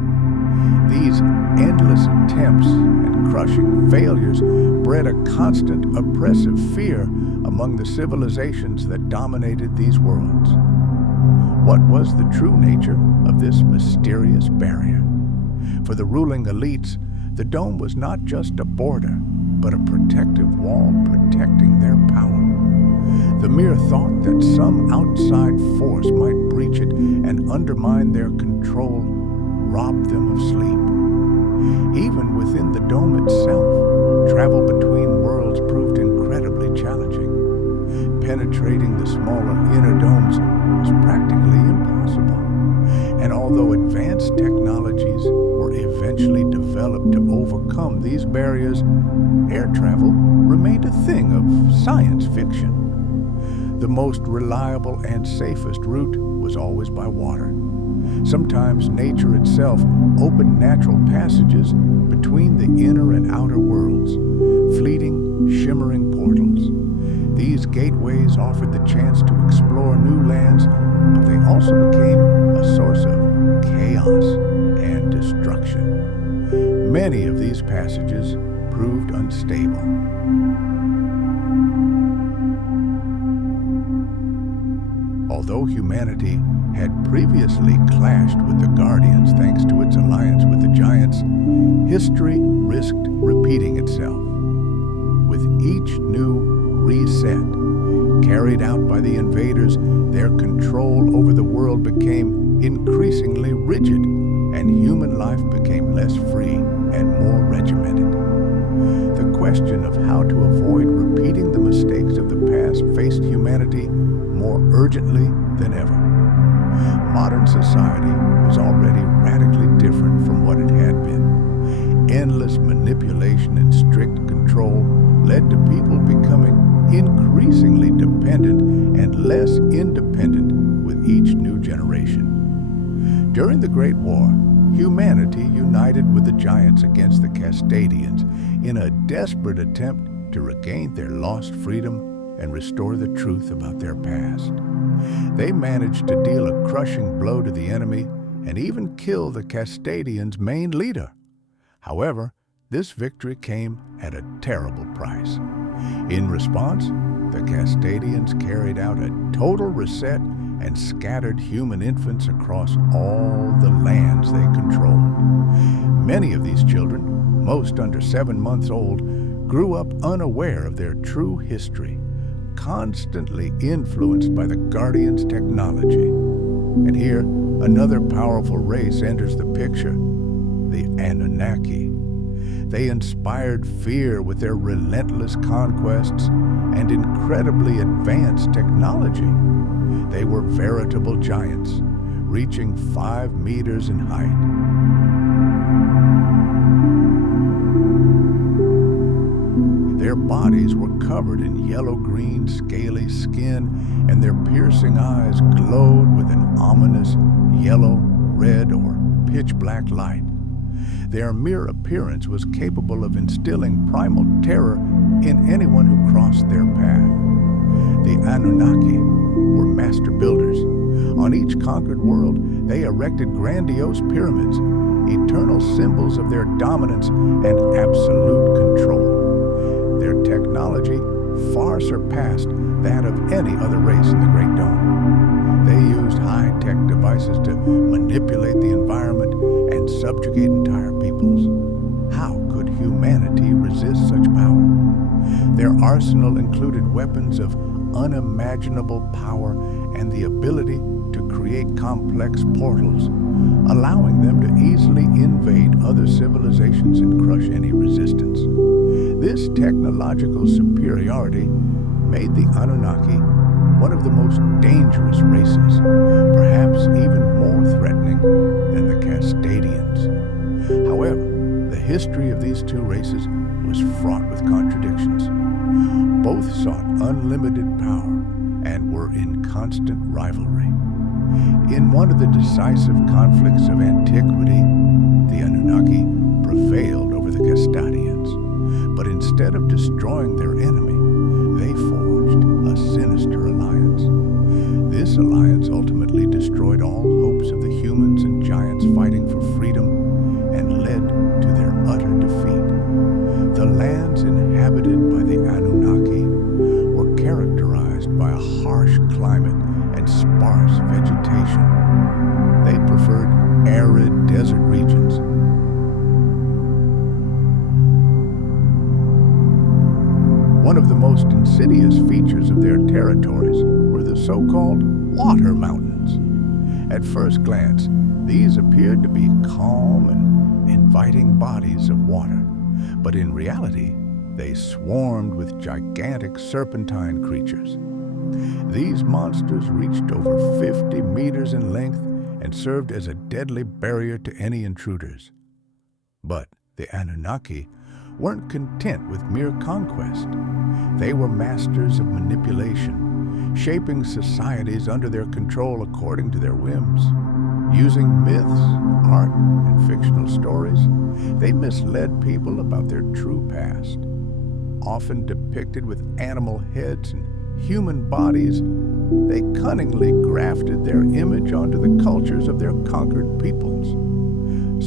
These endless attempts and crushing failures bred a constant oppressive fear among the civilizations that dominated these worlds. What was the true nature of this mysterious barrier? For the ruling elites, the dome was not just a border, but a protective wall protecting their power. The mere thought that some outside force might breach it and undermine their control robbed them of sleep. Even within the dome itself, travel between worlds proved incredibly challenging. Penetrating the smaller inner domes was practically impossible. And although advanced technologies were eventually developed to overcome these barriers, air travel remained a thing of science fiction. The most reliable and safest route was always by water. Sometimes nature itself opened natural passages between the inner and outer worlds, fleeting, shimmering portals. These gateways offered the chance to explore new lands, but they also became a source of chaos and destruction. Many of these passages proved unstable. Although humanity had previously clashed with the Guardians thanks to its alliance with the Giants, history risked repeating itself. With each new reset carried out by the invaders, their control over the world became increasingly rigid, and human life became less free and more regimented. The question of how to avoid repeating the mistakes of the past faced humanity more urgently than ever. Modern society was already radically different from what it had been. Endless manipulation and strict control led to people becoming increasingly dependent and less independent with each new generation. During the Great War, humanity united with the giants against the custodians in a desperate attempt to regain their lost freedom and restore the truth about their past. They managed to deal a crushing blow to the enemy and even kill the custodians' main leader. However, this victory came at a terrible price. In response, the custodians carried out a total reset and scattered human infants across all the lands they controlled. Many of these children, most under 7 months old, grew up unaware of their true history, constantly influenced by the Guardians' technology. And here, another powerful race enters the picture, the Anunnaki. They inspired fear with their relentless conquests and incredibly advanced technology. They were veritable giants, reaching 5 meters in height. Their bodies were covered in yellow-green, scaly skin, and their piercing eyes glowed with an ominous yellow, red, or pitch-black light. Their mere appearance was capable of instilling primal terror in anyone who crossed their path. The Anunnaki were master builders. On each conquered world, they erected grandiose pyramids, eternal symbols of their dominance and absolute control. Their technology far surpassed that of any other race in the Great Dome. They used high-tech devices to manipulate the environment and subjugate entire peoples. How could humanity resist such power? Their arsenal included weapons of unimaginable power and the ability to create complex portals, allowing them to easily invade other civilizations and crush any resistance. This technological superiority made the Anunnaki one of the most dangerous races, perhaps even more threatening than the custodians. However, the history of these two races was fraught with contradictions. Both sought unlimited power and were in constant rivalry. In one of the decisive conflicts of antiquity, the Anunnaki prevailed over the custodians. But instead of destroying their enemy, they forged a sinister alliance. This alliance ultimately destroyed all hopes of the humans and giants fighting for freedom and led to their utter defeat. The lands inhabited by the Anunnaki were characterized by a harsh climate and sparse vegetation. They preferred arid desert regions. One of the most insidious features of their territories were the so-called water mountains. At first glance, these appeared to be calm and inviting bodies of water, but in reality, they swarmed with gigantic serpentine creatures. These monsters reached over 50 meters in length and served as a deadly barrier to any intruders. But the Anunnaki weren't content with mere conquest. They were masters of manipulation, shaping societies under their control according to their whims. Using myths, art, and fictional stories, they misled people about their true past. Often depicted with animal heads and human bodies, they cunningly grafted their image onto the cultures of their conquered peoples,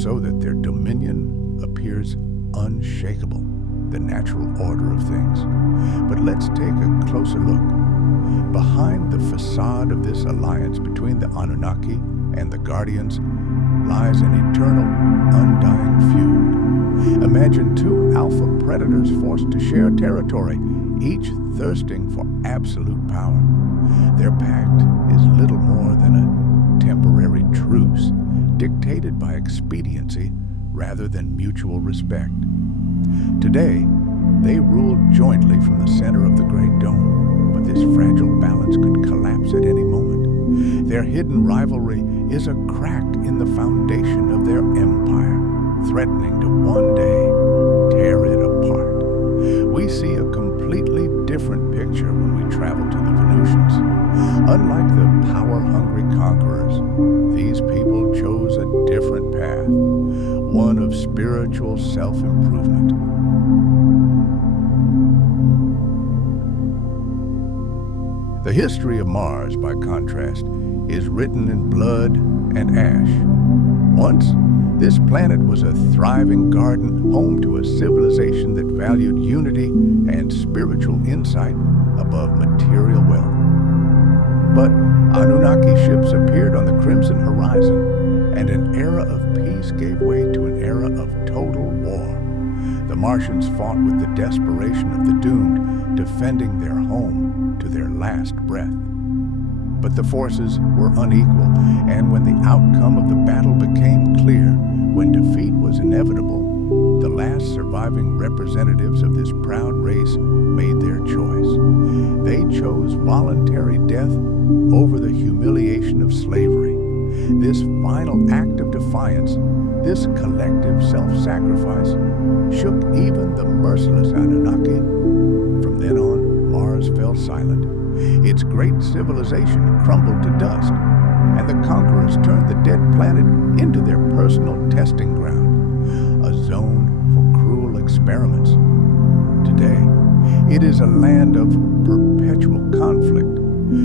so that their dominion appears unshakable, the natural order of things. But let's take a closer look. Behind the facade of this alliance between the Anunnaki and the Guardians lies an eternal, undying feud. Imagine two alpha predators forced to share territory, each thirsting for absolute power. Their pact is little more than a temporary truce. motivated by expediency rather than mutual respect. Today, they rule jointly from the center of the Great Dome, but this fragile balance could collapse at any moment. Their hidden rivalry is a crack in the foundation of their empire, threatening to one day tear it apart. We see a completely different picture when we travel to the Venusians. Unlike the power-hungry conquerors, these people chose a different path, one of spiritual self-improvement. The history of Mars, by contrast, is written in blood and ash. Once, this planet was a thriving garden, home to a civilization that valued unity and spiritual insight above material wealth. But Anunnaki ships appeared on the crimson horizon, and an era of peace gave way to an era of total war. The Martians fought with the desperation of the doomed, defending their home to their last breath. But the forces were unequal, and when the outcome of the battle became clear, when defeat was inevitable, the last surviving representatives of this proud race made their choice. They chose voluntary death over the humiliation of slavery. This final act of defiance, this collective self-sacrifice, shook even the merciless Anunnaki. From then on, Mars fell silent. Its great civilization crumbled to dust, and the conquerors turned the dead planet into their personal testing ground, a zone for cruel experiments. Today, it is a land of perpetual conflict,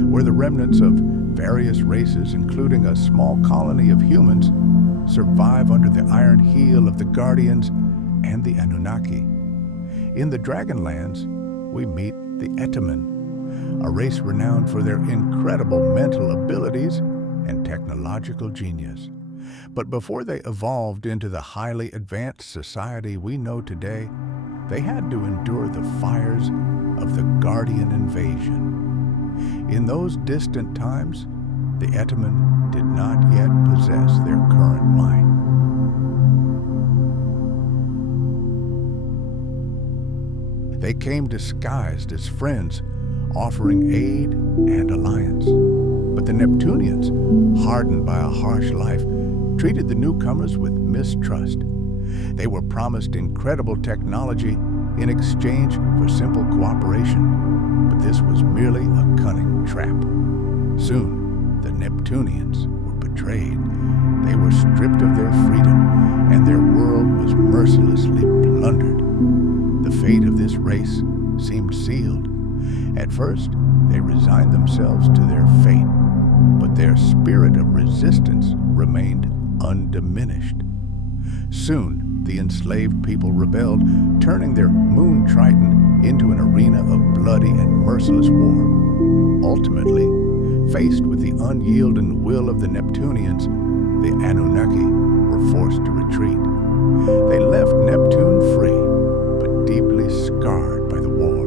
where the remnants of various races, including a small colony of humans, survive under the iron heel of the Guardians and the Anunnaki. In the Dragonlands, we meet the Etemen, a race renowned for their incredible mental abilities and technological genius. But before they evolved into the highly advanced society we know today, they had to endure the fires of the Guardian invasion. In those distant times, the Etemen did not yet possess their current might. They came disguised as friends, offering aid and alliance. But the Neptunians, hardened by a harsh life, treated the newcomers with mistrust. They were promised incredible technology in exchange for simple cooperation, but this was merely a cunning trap. Soon, the Neptunians were betrayed. They were stripped of their freedom, and their world was mercilessly plundered. The fate of this race seemed sealed. At first, they resigned themselves to their fate, but their spirit of resistance remained undiminished. Soon, the enslaved people rebelled, turning their moon Triton into an arena of bloody and merciless war. Ultimately, faced with the unyielding will of the Neptunians, the Anunnaki were forced to retreat. They left Neptune free, but deeply scarred by the war.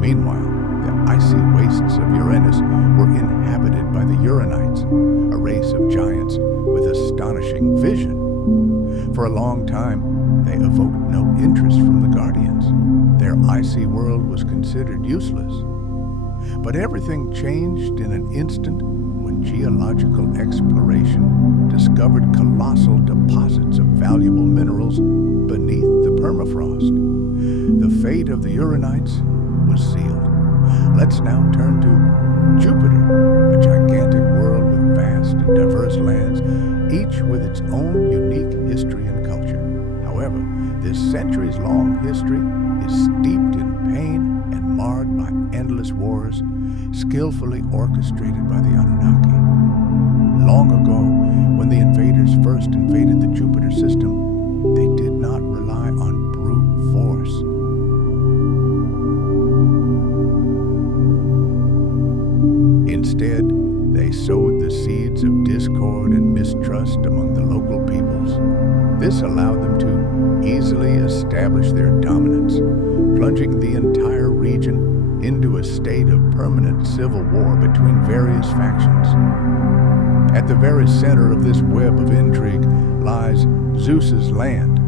Meanwhile, the icy wastes of Uranus were inhabited by the Uranites, a race of giants with astonishing vision. For a long time, they evoked no interest from the Guardians. Their icy world was considered useless. But everything changed in an instant when geological exploration discovered colossal deposits of valuable minerals beneath the permafrost. The fate of the Uranites was sealed. Let's now turn to Jupiter, a gigantic world with vast and diverse lands, each with its own unique history and culture. However, this centuries-long history is steeped in pain and marred by endless wars, skillfully orchestrated by the Anunnaki. Long ago, when the invaders first invaded the Jupiter system, they did not rely on brute force. Instead, they sowed the seeds of discord and mistrust among the local peoples. This allowed them to easily establish their dominance, plunging the entire region into a state of permanent civil war between various factions. At At the very center of this web of intrigue lies Zeus's land,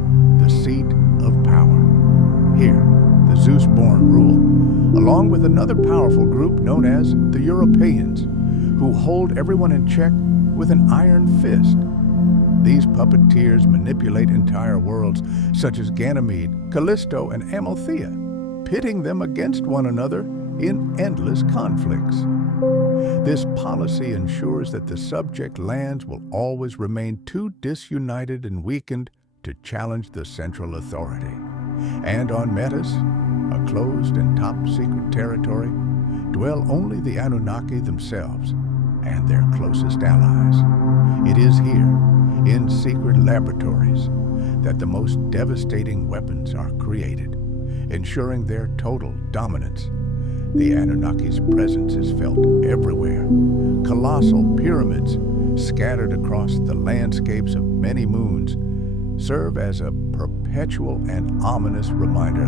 the seat of power. Here, the Zeus-born rule, along with another powerful group known as the Europeans, who hold everyone in check with an iron fist. These puppeteers manipulate entire worlds, such as Ganymede, Callisto, and Amalthea, pitting them against one another in endless conflicts. This policy ensures that the subject lands will always remain too disunited and weakened to challenge the central authority. And on Metis, a closed and top-secret territory, dwell only the Anunnaki themselves and their closest allies. It is here, in secret laboratories, that the most devastating weapons are created, ensuring their total dominance. The Anunnaki's presence is felt everywhere. Colossal pyramids, scattered across the landscapes of many moons, serve as a perpetual and ominous reminder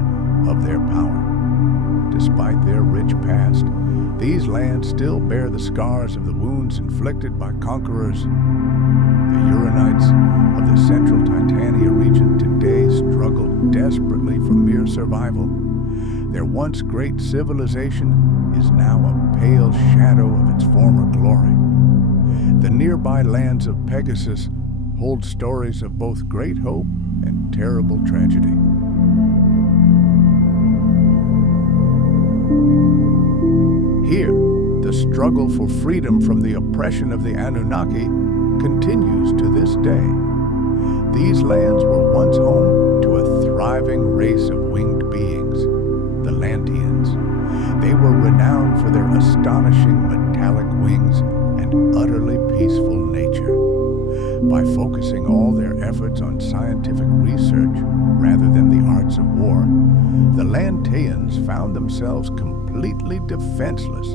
of their power. Despite their rich past, these lands still bear the scars of the wounds inflicted by conquerors. The Uranites of the central Titania region today struggle desperately for mere survival. Their once great civilization is now a pale shadow of its former glory. The nearby lands of Pegasus hold stories of both great hope and terrible tragedy. Here, the struggle for freedom from the oppression of the Anunnaki continues to this day. These lands were once home to a thriving race of winged beings, the Lanteans. They were renowned for their astonishing metallic wings and utterly peaceful nature. By focusing all their efforts on scientific research rather than the arts of war, the Lanteans found themselves completely defenseless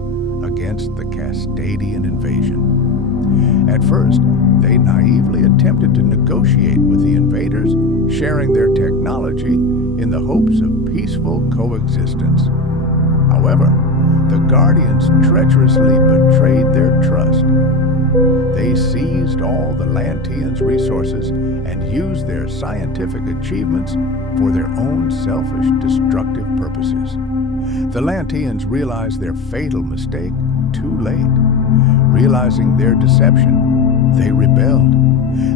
against the Castadian invasion. At first, they naively attempted to negotiate with the invaders, sharing their technology in the hopes of peaceful coexistence. However, the Guardians treacherously betrayed their trust. They seized all the Lanteans' resources and used their scientific achievements for their own selfish, destructive purposes. The Lanteans realized their fatal mistake too late. Realizing their deception, they rebelled.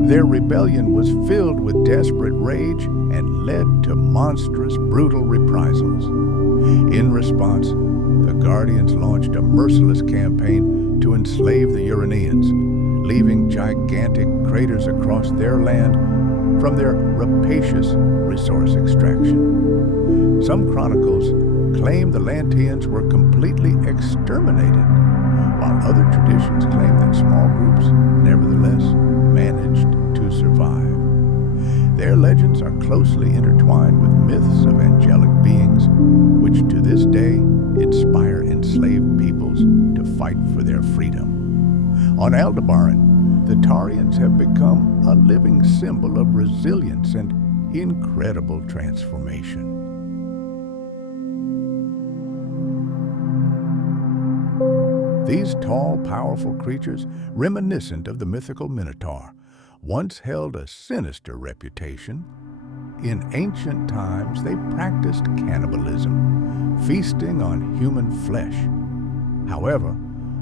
Their rebellion was filled with desperate rage and led to monstrous, brutal reprisals. In response, the Guardians launched a merciless campaign to enslave the Uranians, leaving gigantic craters across their land from their rapacious resource extraction. Some chronicles claim the Lanteans were completely exterminated, while other traditions claim that small groups nevertheless managed to survive. Their legends are closely intertwined with myths of angelic beings, which to this day inspire enslaved peoples to fight for their freedom. On Aldebaran, the Tarians have become a living symbol of resilience and incredible transformation. These tall, powerful creatures, reminiscent of the mythical Minotaur, once held a sinister reputation. In ancient times, they practiced cannibalism, feasting on human flesh. However,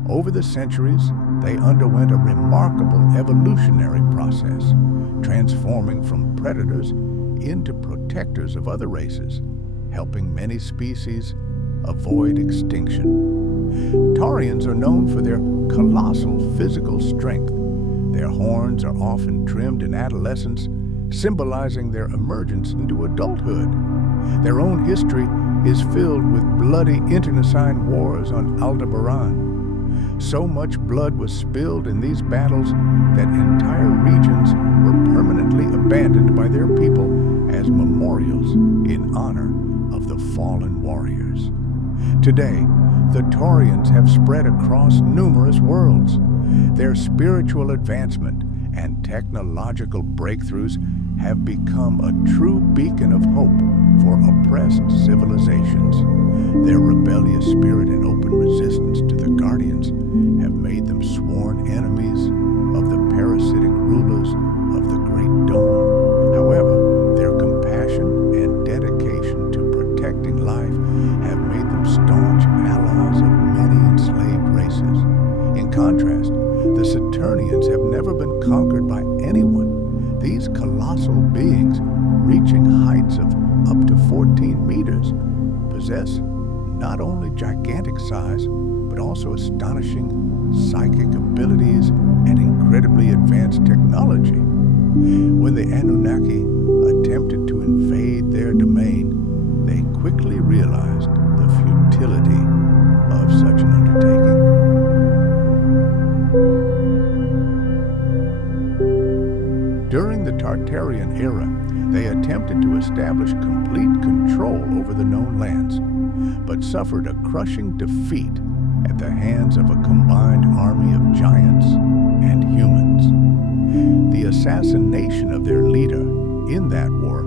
over the centuries, they underwent a remarkable evolutionary process, transforming from predators into protectors of other races, helping many species avoid extinction. Taurians are known for their colossal physical strength. Their horns are often trimmed in adolescence, symbolizing their emergence into adulthood. Their own history is filled with bloody internecine wars on Aldebaran. So much blood was spilled in these battles that entire regions were permanently abandoned by their people as memorials in honor of the fallen warriors. Today, the Taurians have spread across numerous worlds. Their spiritual advancement and technological breakthroughs have become a true beacon of hope for oppressed civilizations. Their rebellious spirit and open resistance to the Guardians have made them sworn enemies of the conquered by anyone. These colossal beings, reaching heights of up to 14 meters, possess not only gigantic size, but also astonishing psychic abilities and incredibly advanced technology. When the Anunnaki attempted to invade their domain, they quickly realized the futility of such an undertaking. During the Tartarian era, they attempted to establish complete control over the known lands, but suffered a crushing defeat at the hands of a combined army of giants and humans. The assassination of their leader in that war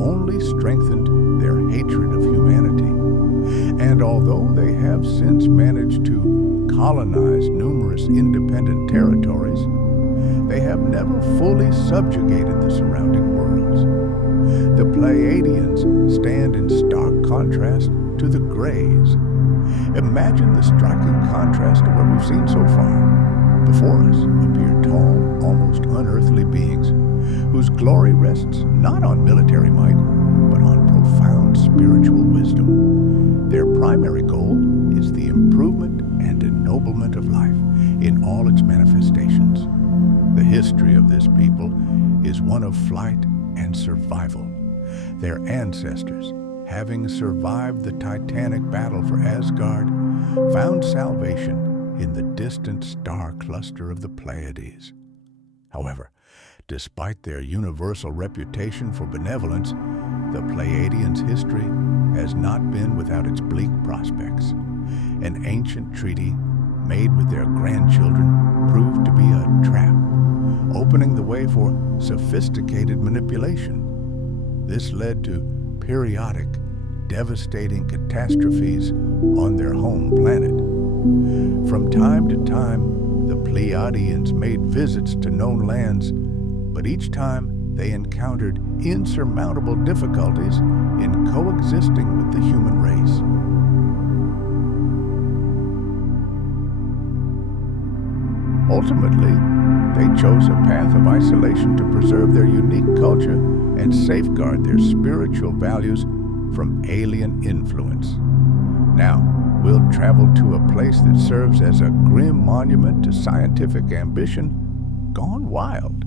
only strengthened their hatred of humanity. And although they have since managed to colonize numerous independent territories, they have never fully subjugated the surrounding worlds. The Pleiadians stand in stark contrast to the Greys. Imagine the striking contrast to what we've seen so far. Before us appear tall, almost unearthly beings, whose glory rests not on military might, but on profound spiritual wisdom. Their primary goal is the improvement and ennoblement of life in all its manifestations. The history of this people is one of flight and survival. Their ancestors, having survived the titanic battle for Asgard, found salvation in the distant star cluster of the Pleiades. However, despite their universal reputation for benevolence, the Pleiadians' history has not been without its bleak prospects. An ancient treaty made with their grandchildren proved to be a trap, opening the way for sophisticated manipulation. This led to periodic, devastating catastrophes on their home planet. From time to time, the Pleiadians made visits to known lands, but each time they encountered insurmountable difficulties in coexisting with the human race. Ultimately, they chose a path of isolation to preserve their unique culture and safeguard their spiritual values from alien influence. Now, we'll travel to a place that serves as a grim monument to scientific ambition gone wild.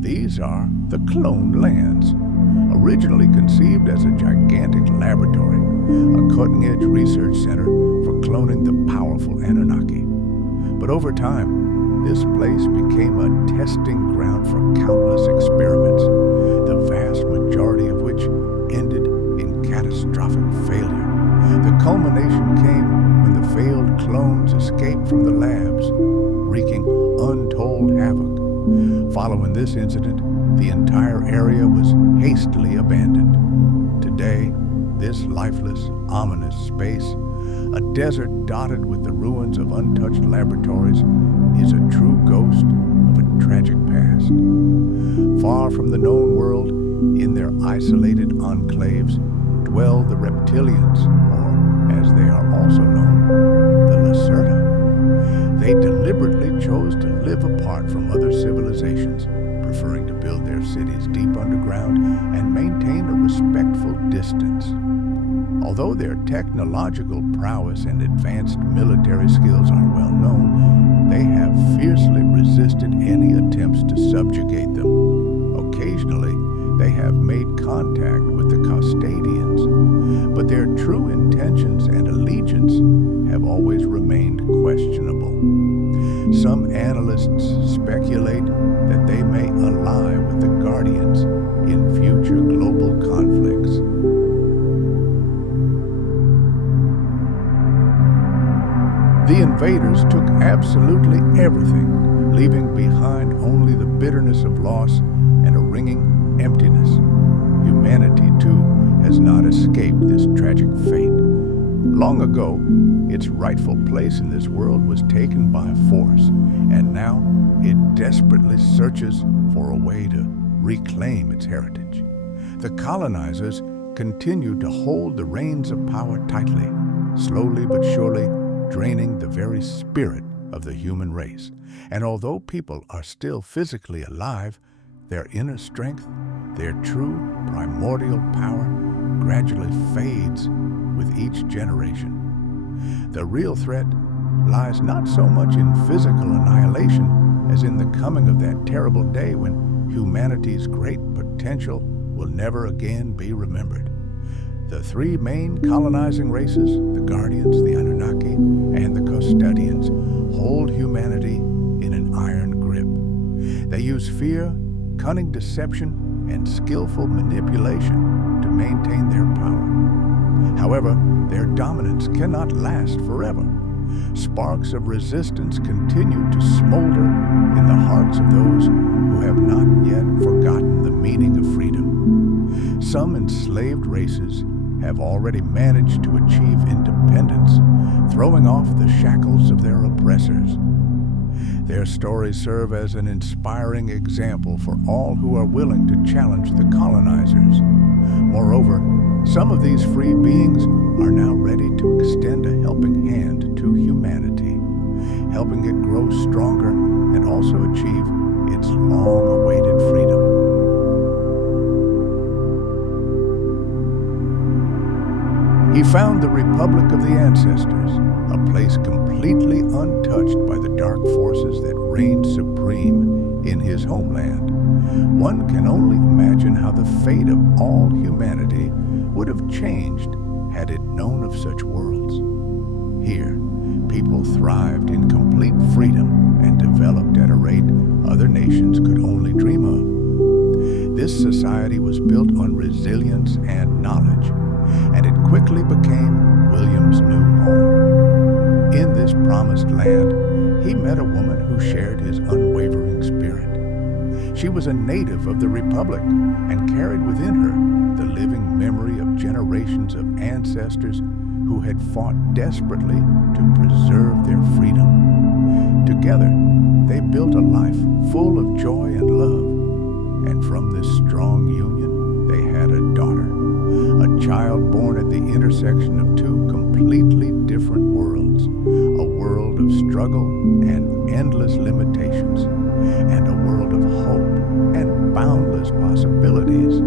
These are the cloned lands, originally conceived as a gigantic laboratory, a cutting-edge research center for cloning the powerful Anunnaki. But over time, this place became a testing ground for countless experiments, the vast majority of which ended in catastrophic failure. The culmination came when the failed clones escaped from the labs, wreaking untold havoc. Following this incident, the entire area was hastily abandoned. Today, this lifeless, ominous space, a desert dotted with the ruins of untouched laboratories, is a true ghost of a tragic past. Far from the known world, in their isolated enclaves, dwell the reptilians, or as they are also known, the Lacerta. They deliberately chose to live apart from other civilizations, preferring to build their cities deep underground and maintain a respectful distance. Although their technological prowess and advanced military skills are well known, they have fiercely resisted any attempts to subjugate them. Occasionally, they have made contact with the custodians, but their true intentions and allegiance have always remained questionable. Some analysts speculate that they may ally with the Guardians in future global conflicts. The invaders took absolutely everything, leaving behind only the bitterness of loss and a ringing emptiness. Humanity, too, has not escaped this tragic fate. Long ago, its rightful place in this world was taken by force, and now it desperately searches for a way to reclaim its heritage. The colonizers continue to hold the reins of power tightly, slowly but surely draining the very spirit of the human race. And although people are still physically alive, their inner strength, their true primordial power, gradually fades with each generation. The real threat lies not so much in physical annihilation as in the coming of that terrible day when humanity's great potential will never again be remembered. The three main colonizing races, the Guardians, the Anunnaki, and the Custodians, hold humanity in an iron grip. They use fear, cunning deception, and skillful manipulation to maintain their power. However, their dominance cannot last forever. Sparks of resistance continue to smolder in the hearts of those who have not yet forgotten the meaning of freedom. Some enslaved races have already managed to achieve independence, throwing off the shackles of their oppressors. Their stories serve as an inspiring example for all who are willing to challenge the colonizers. Moreover, some of these free beings are now ready to extend a helping hand to humanity, helping it grow stronger and also achieve its long-awaited freedom. He found the Republic of the Ancestors, a place completely untouched by the dark forces that reigned supreme in his homeland. One can only imagine how the fate of all humanity would have changed had it known of such worlds. Here, people thrived in complete freedom and developed at a rate other nations could only dream of. This society was built on resilience and knowledge, and it quickly became William's new home. In this promised land, he met a woman who shared his unwavering spirit. She was a native of the Republic and carried within her the living memory of generations of ancestors who had fought desperately to preserve their freedom. Together, they built a life full of joy and love, and from this strong union, they had a daughter, a child born at the intersection of two completely different worlds, a world of struggle and endless limitations, and a world of hope and boundless possibilities.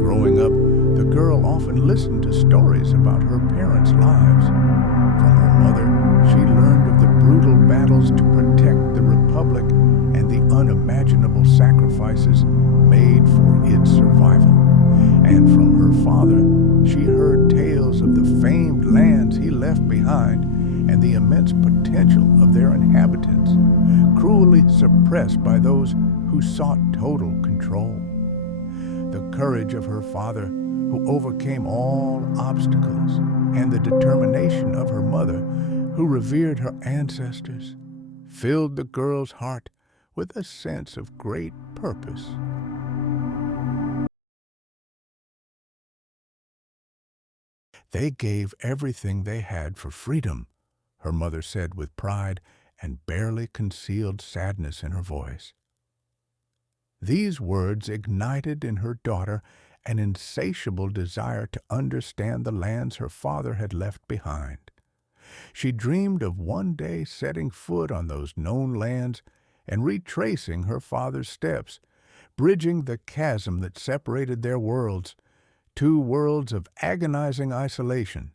Growing up, the girl often listened to stories about her parents' lives. From her mother, she learned of the brutal battles to protect the Republic and the unimaginable sacrifices made for its survival. And from her father, she heard tales of the famed lands he left behind and the immense potential of their inhabitants, cruelly suppressed by those who sought total control. The courage of her father, who overcame all obstacles, and the determination of her mother, who revered her ancestors, filled the girl's heart with a sense of great purpose. They gave everything they had for freedom, her mother said with pride and barely concealed sadness in her voice. These words ignited in her daughter an insatiable desire to understand the lands her father had left behind. She dreamed of one day setting foot on those known lands and retracing her father's steps, bridging the chasm that separated their worlds, two worlds of agonizing isolation.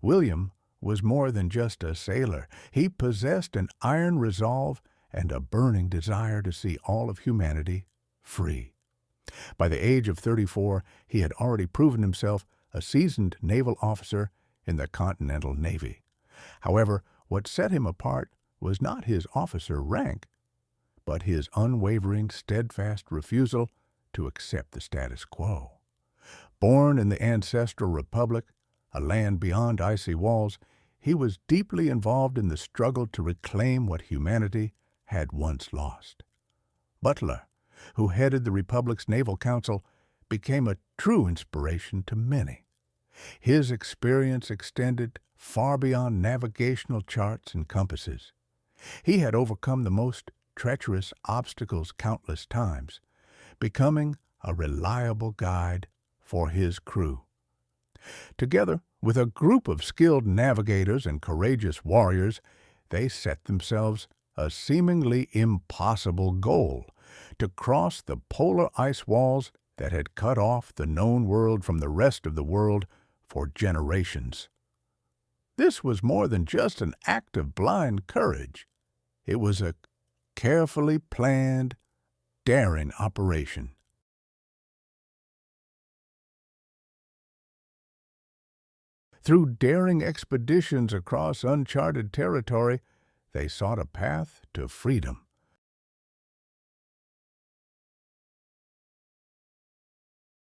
William was more than just a sailor. He possessed an iron resolve and a burning desire to see all of humanity free. By the age of 34, he had already proven himself a seasoned naval officer in the Continental Navy. However, what set him apart was not his officer rank, but his unwavering, steadfast refusal to accept the status quo. Born in the ancestral Republic, a land beyond icy walls, he was deeply involved in the struggle to reclaim what humanity had once lost. Butler, who headed the Republic's Naval Council, became a true inspiration to many. His experience extended far beyond navigational charts and compasses. He had overcome the most treacherous obstacles countless times, becoming a reliable guide for his crew. Together with a group of skilled navigators and courageous warriors, they set themselves a seemingly impossible goal: to cross the polar ice walls that had cut off the known world from the rest of the world for generations. This was more than just an act of blind courage. It was a carefully planned, daring operation. Through daring expeditions across uncharted territory, they sought a path to freedom.